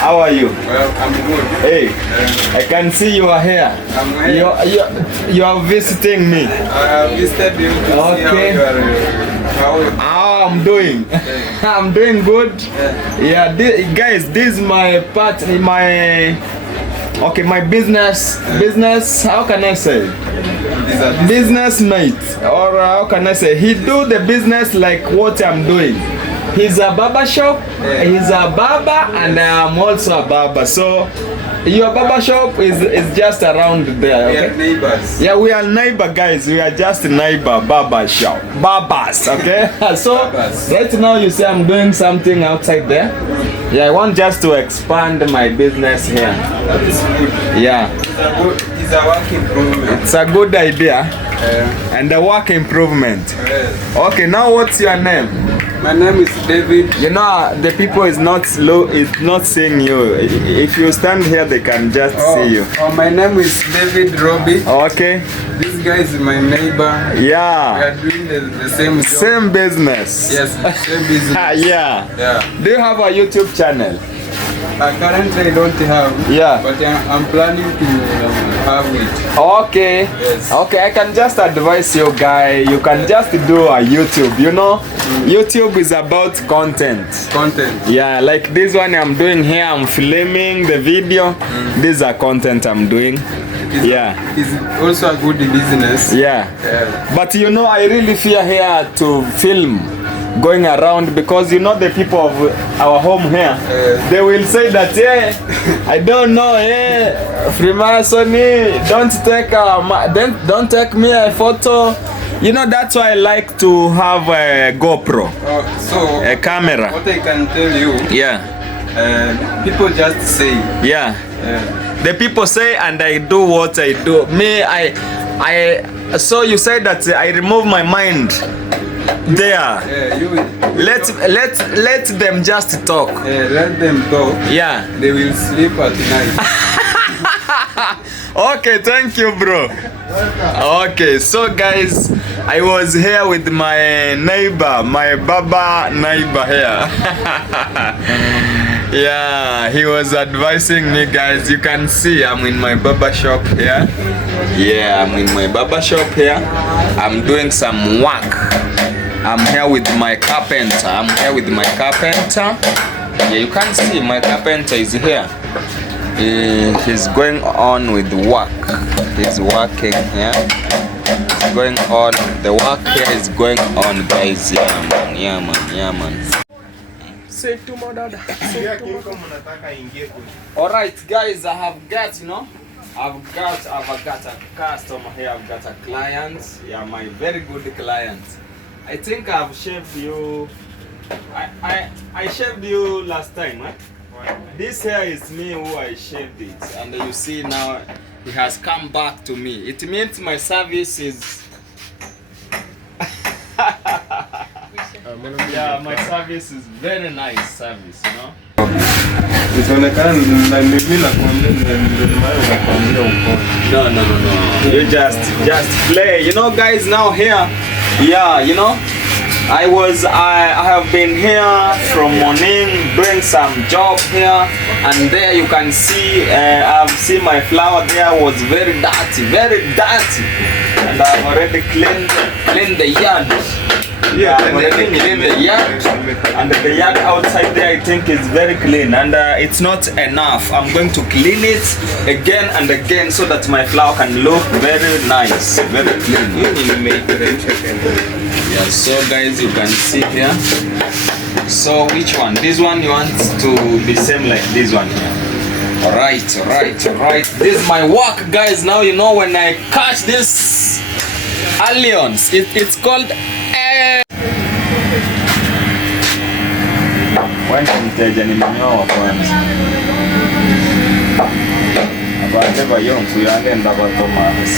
How are you? Well, I'm good. Hey, I can see you are here. I'm here. You are visiting me. I visited you to see how Okay. you are. How I'm doing? I'm doing good. Yeah, guys, this is my part, my business. Business. How can I say? Business mate, or how can I say? He do the business like what I'm doing. He's a barber shop. He's a barber, and I'm also a barber. So your barber shop is just around there. Okay? We are neighbors. Yeah, we are neighbor guys. We are just neighbor barber shop. Barbers, okay? So Barbers. right now you say I'm doing something outside there. Yeah, I want just to expand my business here. That is good. Yeah, It's a work improvement. it's a good idea and a work improvement. Okay, now what's your name? My name is David. You know the people is not seeing you. If you stand here, they can just see you. My name is David Robbie. Okay. This guy is my neighbor. We Yeah. are doing the same job. Same business. Yes, same business. Yeah. Yeah. Do you have a YouTube channel? Currently I don't have. Yeah. But I'm planning to have it. Okay. Yes. Okay, I can just advise you guy. You can just do a YouTube. You know, YouTube is about content. Content. Yeah, like this one I'm doing here. I'm filming the video. These are content I'm doing. Yeah. It's also a good business. Yeah. But you know, I really fear here to film going around because you know the people of our home here, they will say that I don't know, Freemasonry, don't take me a photo. You know, that's why I like to have a GoPro, So a camera. what I can tell you, Yeah. people just say. Yeah. The people say and I do what I do. Me, so you say that I remove my mind there. Let them just talk. Let them talk. Yeah. They will sleep at night. Okay, thank you, bro. Okay, so guys, I was here with my neighbor, my baba neighbor here. Yeah, he was advising me, guys. You can see I'm in my barber shop here. Yeah, I'm in my barber shop here. I'm doing some work. I'm here with my carpenter. Yeah, you can see my carpenter is here. He's going on with work. He's working here. He's going on. The work here is going on, guys. Yeah, man. Say to my dad. Alright, guys, I've got a customer here. I've got a client. Yeah, my very good client. I think I've shaved you. I shaved you last time, right? This hair is me who I shaved it, and you see now he has come back to me. It means my service is. Yeah, my service is very nice service, you know. No. You just play. You know, guys, now here, yeah, you know, I have been here from morning doing some job here, and there you can see I've seen my flower there was very dirty, and I've already cleaned the yard. Yeah, I've already cleaned the yard, and the yard outside there I think is very clean, and it's not enough. I'm going to clean it again and again so that my flower can look very nice, very clean. Yeah, so guys, you can see here. So which one? This one you want to be same like this one here. Alright. This is my work, guys. Now you know when I catch this aliens, it's called mteja nimenyoa kwanza. Abanje bayonfu yagenda kwa Thomas.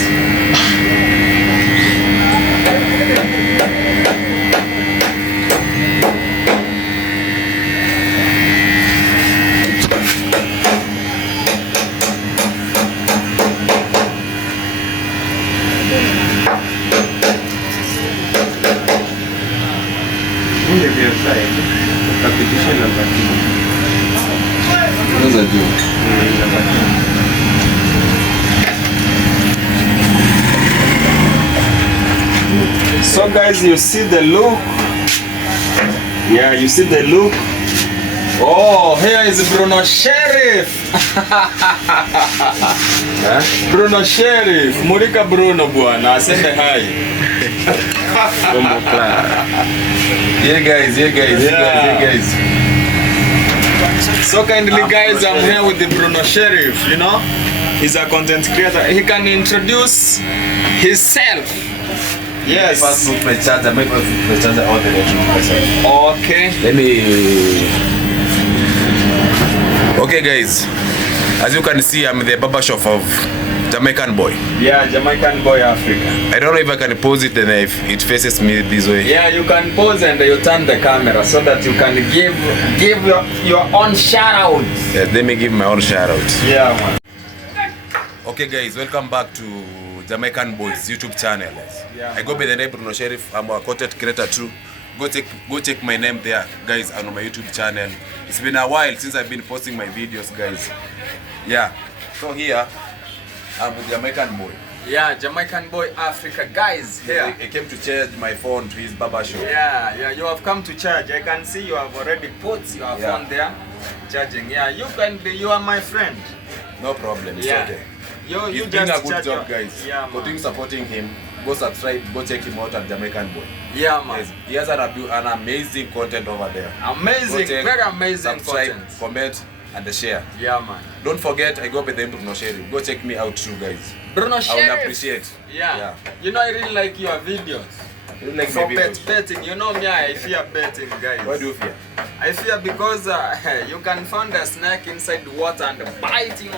juu. So guys, you see the look. Yeah, you see the look. Oh, here is Bruno Sheriff. Bruno Sheriff. Murika Bruno bwana, asende hi. Yeah guys. So kindly guys, I'm here with the Bruno Sheriff, you know. He's a content creator. He can introduce himself. Yes. First put my charger, make my charger all the way to myself. Okay. Let me. Okay guys, as you can see, I'm the barber shop of Jamaican Boy. Yeah, Jamaican Boy Africa. I don't know if I can pose it and if it faces me this way. Yeah, you can pose and you turn the camera so that you can give your own shout out. Yeah, let me give my own shout out. Yeah, man. Okay guys, welcome back to Jamaican Boys YouTube channel. Yeah, I go by the name Bruno Sheriff. I'm a content creator too. Go check my name there, guys, on my YouTube channel. It's been a while since I've been posting my videos, guys. Yeah. So here, I'm with Jamaican Boy. Yeah, Jamaican Boy Africa, guys. Here. I came to charge my phone to his barber shop. Yeah, you have come to charge. I can see you have already put your phone there, charging. Yeah, you are my friend. No problem. It's Yeah. okay. You He's doing just a good charge job, your- guys. Yeah, man. Continue supporting him. Go subscribe. Go check him out at Jamaican Boy. Yeah, man. Yes, he has an amazing content over there. Amazing, Go check, very amazing subscribe, content. comment, and share. Yeah, man. Don't forget, I go by the name Bruno Sheriff. Go check me out too, guys. Bruno I will Sheriff. appreciate. Yeah. You know, I really like your videos. You like For my videos? betting, you know me, I fear betting, guys. Why do you fear? I fear because you can find a snake inside the water and bite you.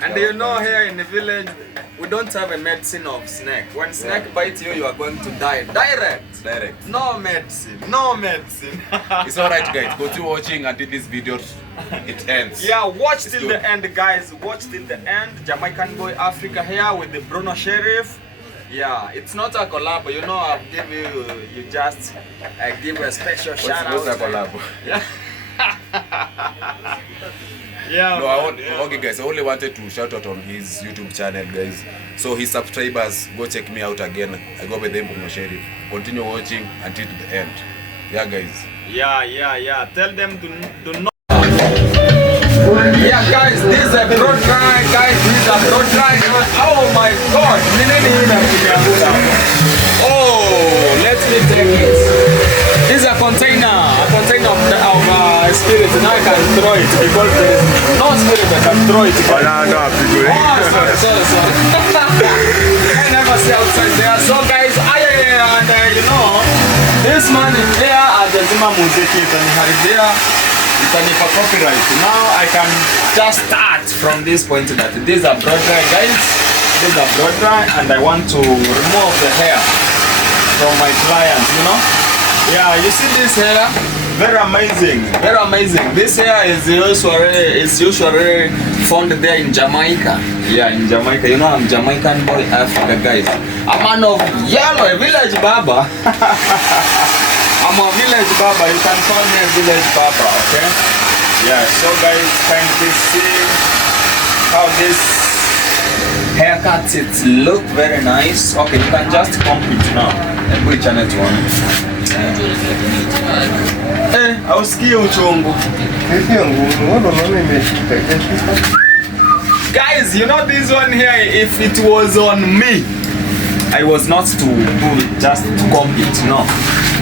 And you know, here in the village, we don't have a medicine of snake. When snake bites you, you are going to die. Direct. Direct. No medicine. No medicine. It's alright, guys. Continue watching until this video it ends. Yeah, watch till good. the end, guys. Watch till the end. Jamaican Boy Africa here with the Bruno Sheriff. Yeah, it's not a collab. You know, I'll give you just give a special shout out. What's a collab? Yeah. Yeah. No, I want. Okay, guys. I only wanted to shout out on his YouTube channel, guys. So his subscribers, go check me out again. I go by the name Bruno Sheriff. Continue watching until the end. Yeah, guys. Yeah. Tell them do not. Yeah, guys, this is a broad dry. Guys, this is a broad dry. Oh my God! Oh, let me take it. This is a container of spirit. Now I can throw it because there is no spirit. I can throw it. Oh, no, people. Oh, sorry. I never stay outside there. So guys, and you know, this man is there at the Zima Muziki there. You can have a copyright. Now I can just start from this point that these are broad dry, guys. These are broad dry, and I want to remove the hair from my clients, you know. Yeah, you see this hair? Very amazing, very amazing. This hair is usually found there in Jamaica. Yeah, in Jamaica. You know, I'm Jamaican Boy Africa, guys. A man of yellow, a village barber. I'm a village barber. You can call me a village barber, okay? Yeah. So guys, kindly see how this haircut it look very nice. Okay, you can just comb it now and put channel to one. Ausikie uchungu. Guys, you know this one here, if it was on me, I was not to do just to comb it, no.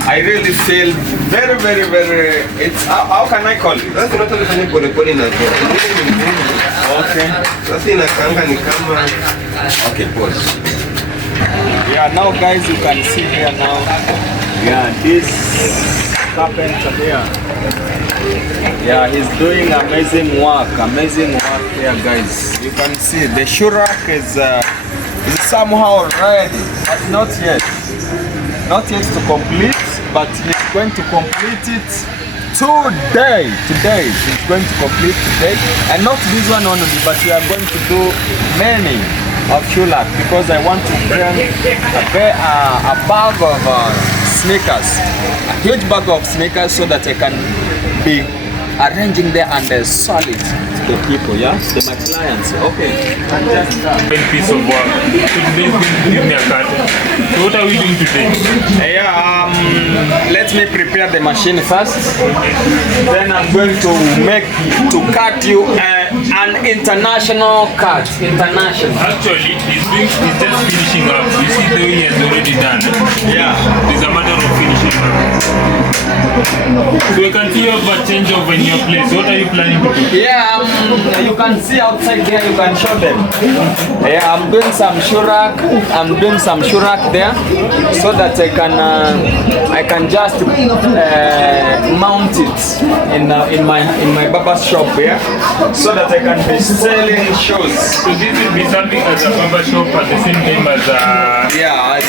I really feel very, it's, how can I call it? Okay, pause. Yeah, now guys, you can see here now. Yeah, this carpenter here. Yeah, he's doing amazing work here, guys. You can see the shurak is somehow ready, but not yet to complete, but he's going to complete it today. He's going to complete today, and not this one only, but we are going to do many of shurak because I want to bring a bag of sneakers, a huge bag of sneakers, so that I can be arranging there and sell it to the people, yeah? To my clients, okay. And just Piece of work. So today is going to give me a cut. So what are we doing today? yeah, let me prepare the machine first. Then I'm going to cut you an international cut. International. Actually, he's just finishing up. You see the way he has already done. Yeah. It's a matter of finishing up. So we can see you have a changeover in your place. What are you planning to do? Yeah, you can see outside there, you can show them. Yeah, I'm doing some shurak. I'm doing some shurak there so that I can just mount it in my barber shop here so that I can be selling shoes. So this will be something as a barber shop at the same time as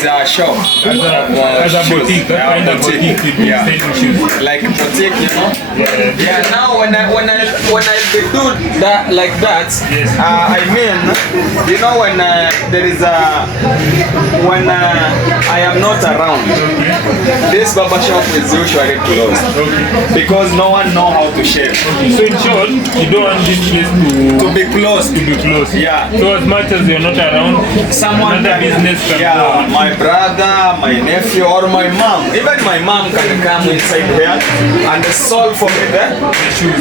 a shop. As a boutique, kind of boutique with selling shoes. Like boutique, you know. Yeah. Yeah. Now when I do that like that, Yes. I mean, you know when there is when I am not around, this barber shop is usually closed because no one know how to shave. So in short, you don't want this place To be closed. to be closed. Yeah. So as much as you're not around, Someone another can, business can yeah, go. my brother, my nephew, or my mom. Even my mom can come inside here and solve for me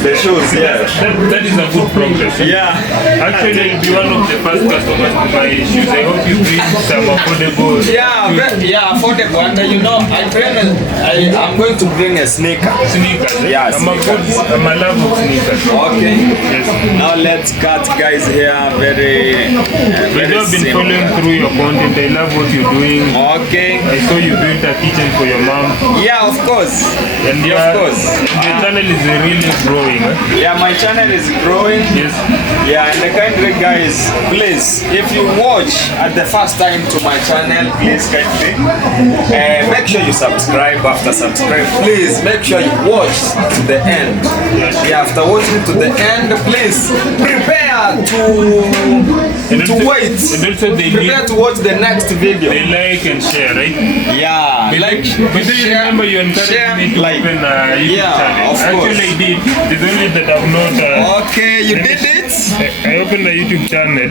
the shoes. Yeah. That is a good progress. Yeah. Actually, you'll be one of the first customers to buy shoes. I hope you bring some affordable Yeah, affordable. And you know, I'm going to bring a sneaker. sneakers. Eh? Yeah, I'm a love of sneakers. Okay. Yes. Now let's cut, guys. Here, very I've been simple. following through your content. I love what you're doing. Okay. I saw you doing the kitchen for your mom. Yeah, of course. And Yeah, of course. the channel is really growing. Eh? Yeah, my channel is growing. Yes. Yeah, and the kindly guys, please, if you watch at the first time to my channel, please kindly make sure you subscribe. After subscribe, please make sure you watch to the end. Yeah, after watching to the end, please prepare to wait. And also they Prepare to watch the next video. They like and share, right? Yeah, like, But do you remember you encouraged me to open a YouTube yeah, channel? of course. Actually, I did. It's only that I've not. Okay, you did it. I opened a YouTube channel.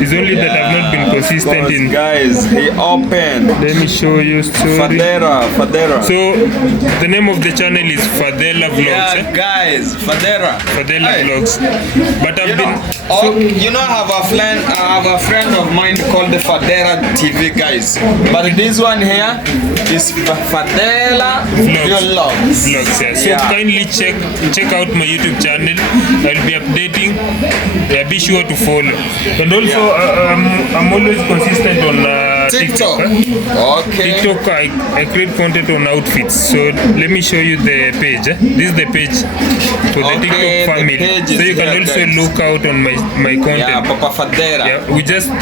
It's only that I've not been consistent Because, in. guys, he opened Let me show you. Sorry. Fadera. So the name of the channel is Fadela Vlogs. Yeah, guys, Fadera. Fadela Hey. Vlogs. But I've You know, been. you know, I have a friend of mine called the Fadera TV, guys. But this one here is Fadela Vlogs. Vlogs, yeah. So Yeah. kindly check out my YouTube channel. I'll be updating. Yeah, be sure to follow. And also, I'm always consistent on TikTok. Okay. TikTok, I create content on outfits. So let me show you the page. This is the page for the Okay, TikTok the family. page is So you can here, also guys. look out on my Yeah, content. Papa Fadera. Yeah, we just we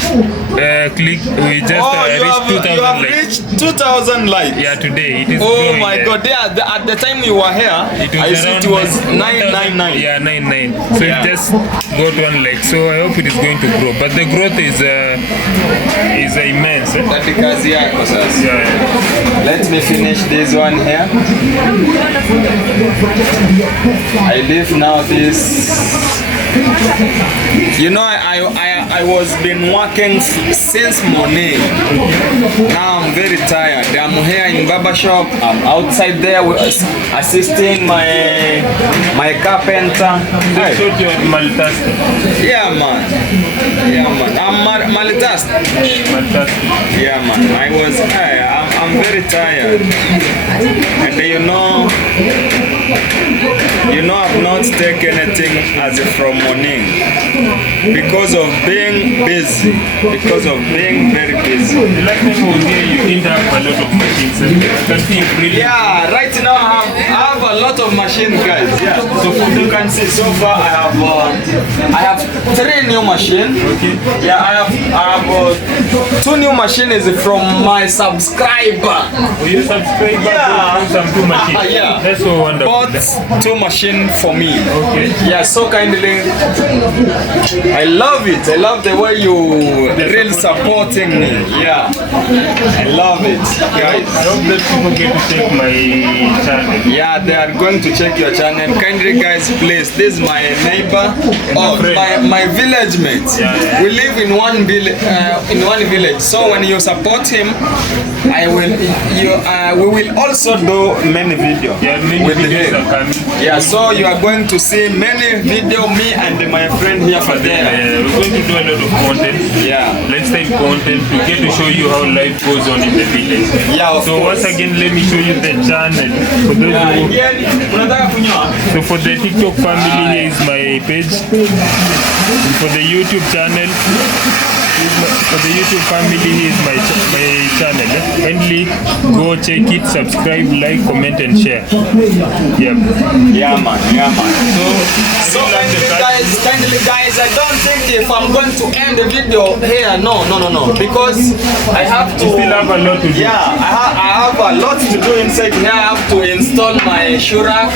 just reached 2,000 you have likes. reached 2,000 likes. Yeah, today it is. Oh growing, my yeah. God! Yeah, at the time you were here, I see it was 999. Yeah, 99. So Yeah. it just got one like. So I hope it is going to grow. But the growth is immense. Eh? That because yako sasa. Yeah. Let me finish this one here. I leave now this. You know, I was been working since morning. Now I'm very tired. I'm here in barber shop. I'm outside there assisting my carpenter. They showed you multitasking. Yeah, man. Yeah, man. I'm multitasking. Multitasking. Yeah, man. I'm very tired. And you know I've not taken anything as from morning because of being busy. Because of being very busy. The last time I was here, you didn't have a lot of machines. I can see you really. Yeah, right now I have a lot of machines, guys. Yeah. So you can see so far I have 3 new machines. Okay. Yeah, I have 2 new machines from my subscriber. Will you subscribe? Yeah. Some 2 machines. Yeah. That's so wonderful. Bought 2 machines for me. Okay. Yeah, so kindly. I love it. I love the way you really supporting me. Yeah, I love it, guys. I hope that people get to check my channel. Yeah, are going to check your channel, kindly guys, please. This is my neighbor, my village mate. Yeah. We live in one village. So when you support him, we will also do many videos. Yeah, many with videos him. are coming. Yeah, so you are going to see many video, me and my friend here for there. We're going to do a lot of content. Yeah. Lifestyle content to get to show you how life goes on in the village. Yeah, of so course. once again, let me show you the channel. For those so for the TikTok family, here is my page. And for the YouTube channel, for the YouTube family, here is my channel. Kindly go check it, subscribe, like, comment, and share. Yep. Yeah, man. So kindly guys, I don't think if I'm going to end the video here, no, because I have to. You still have a lot to do. Yeah, I have a lot to do inside here. I have to install my shura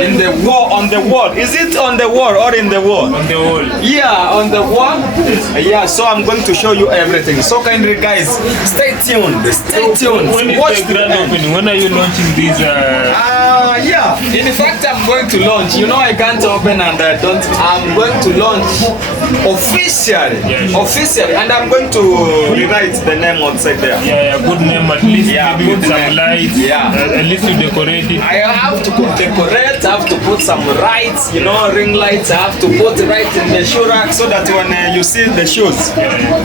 in the wall, on the wall. Is it on the wall or in the wall? On the wall. Yeah, on the wall. Yeah, so I'm going to show you everything. So kindly guys, stay tuned. When is Watch the grand opening? When are you launching these? Yeah. In fact, I'm going to launch. You know, I can't open and I don't. I'm going to launch officially. Yeah, sure. Officially, and I'm going to rewrite the name outside there. Yeah, good name at least. Yeah, maybe good with some name. lights. Yeah. At least to decorate it. I have to decorate. I have to put some lights. You know, ring lights. I have to put right in the shoe rack so that when you see the shoes,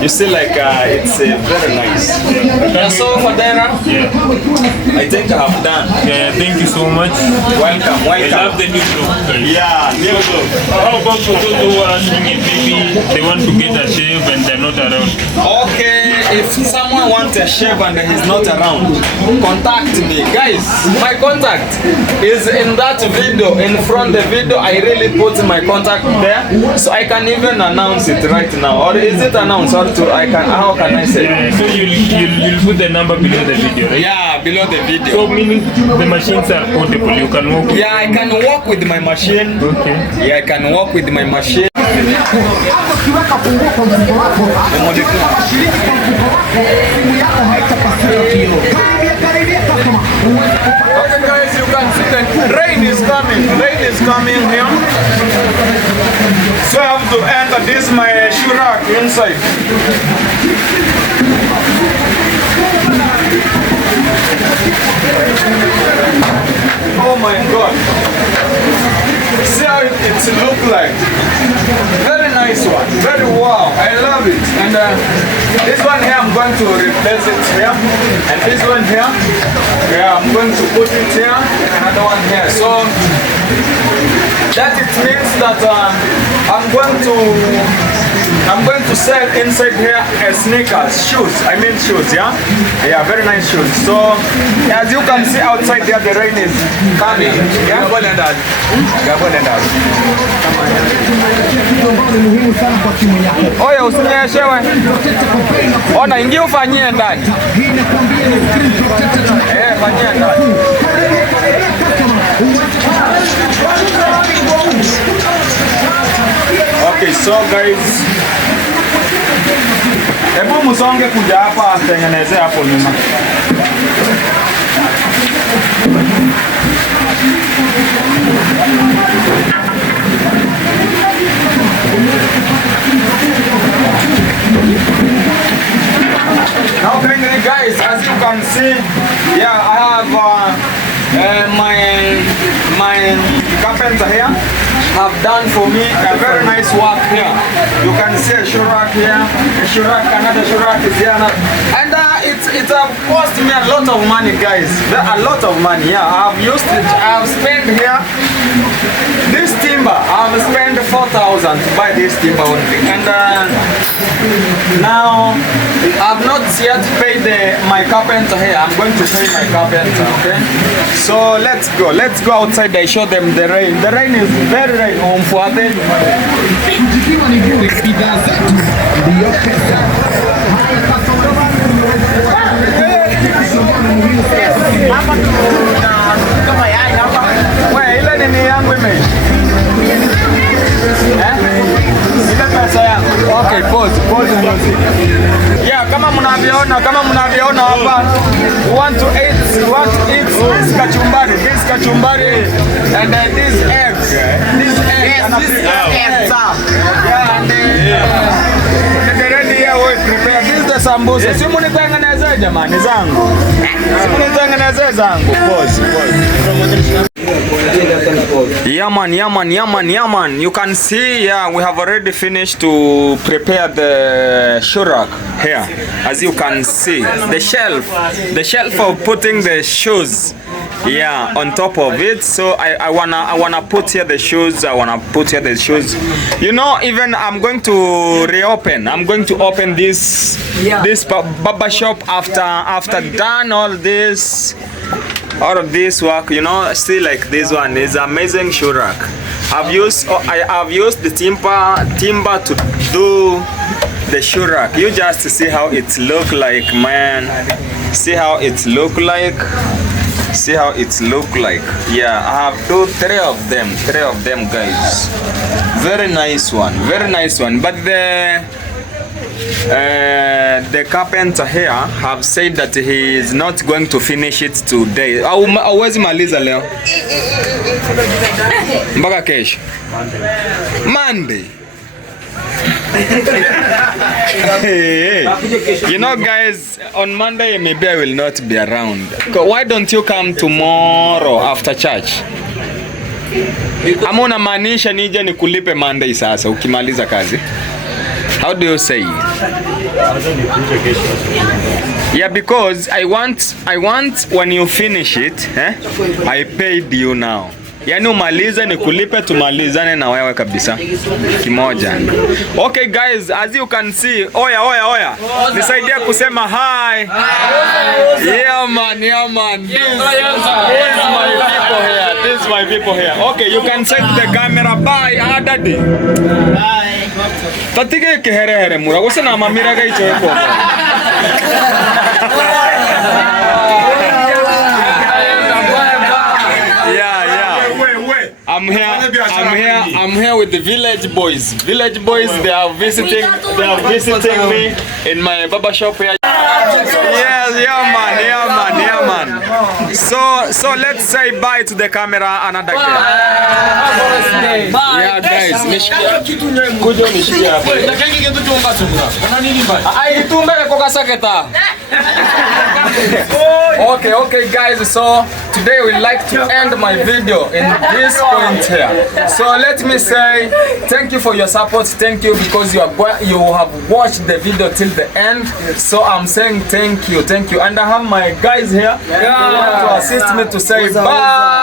you see like it's very nice. Yeah. So Fadera, I think I have done. Yeah, thank you so much. Welcome. I love the new look, guys. Yeah, new look. How about for those who are asking if maybe they want to get a shave and they're not around? Okay, if someone wants a shave and he's not around, contact me. Guys, my contact is in that video, in front of the video. I really put my contact there, so I can even announce it right now. Or is it announced? Or how can I say? Yeah, so you'll put the number below the video, right? Yeah, below the video. So meaning the machines are portable, you can walk with. Yeah, I can walk with my machine. Okay. Yeah, I can walk with my machine. Okay guys, you can see that rain is coming. Rain is coming here. So I have to enter this my shoe rack inside. Oh my god. See how it looks like. Very nice one. Very wow. I love it. And this one here I'm going to replace it here. And this one here, yeah, I'm going to put it here. And another one here. So that it means that I'm going to sell inside here sneakers, shoes. I mean shoes, yeah? Yeah, very nice shoes. So as you can see outside there, the rain is coming. Yeah? Oya, usinyeshewe. Ona, ingia ufanyie ndani. Fanyie ndani. Okay, so guys, hebu musonge kuja hapa tengeneze hapo nyuma. Now guys, as you can see, yeah, I have my carpenter here have done for me a very nice work here. You can see a shoe rack here, a shoe rack, another shoe rack is here, and it have cost me a lot of money, guys. A lot of money. Yeah, I have used it. I have spent here this timber. I have spent 4,000 to buy this timber only, and now I've not yet paid my carpenter here. I'm going to pay my carpenter. Okay, so let's go. Let's go outside. I show them the rain. The rain is very rain. Umfuate. Wewe ile nini yangu ime? Ile pesa yangu. Okay, pause music. Yeah, kama mnavyoona hapa. We want to eat this kachumbari, and this egg. This egg. Yeah, and the ready here we prepare. This is the sambusa. Simu nitengeneze jamani zangu. Pause. Yeah man. You can see, yeah, we have already finished to prepare the shurak here. As you can see, the shelf of putting the shoes, yeah, on top of it. So I wanna put here the shoes. You know, even I'm going to reopen. I'm going to open this barber shop after done all of this work. You know, see, like this one is amazing shoe rack. I've used the timber to do the shoe rack. You just see how it look like, man. See how it look like. Yeah, I have do three of them guys. Very nice one. But the carpenter here have said that he is not going to finish it today. Hauwezi maliza leo mpaka kesho Monday. You know guys, on Monday maybe I will not be around. Why don't you come tomorrow after church? Ama unamaanisha nije nikulipe Monday sasa ukimaliza kazi? How do you say? Yeah, because I want when you finish it, I paid you now. Yani umalize nikulipe, tumalizane na wewe kabisa kimoja. Okay guys, as you can see, oya. Nisaidie kusema hi. Yeah man. This is my people here. Okay, you can set the camera. Bye, daddy. Bye. Tatige kehere mura. Wose na mamira ga icho yako. I'm here with the village boys. They are visiting me in my barber shop here. Yes, yeah man. So let's say bye to the camera another time. Yeah guys, kuja nishikia hapo. Okay guys, so today we like to end my video in this point here. So let me say thank you for your support. Thank you because you have watched the video till the end. So I'm saying thank you. And I have my guys here. They want to assist me to say bye.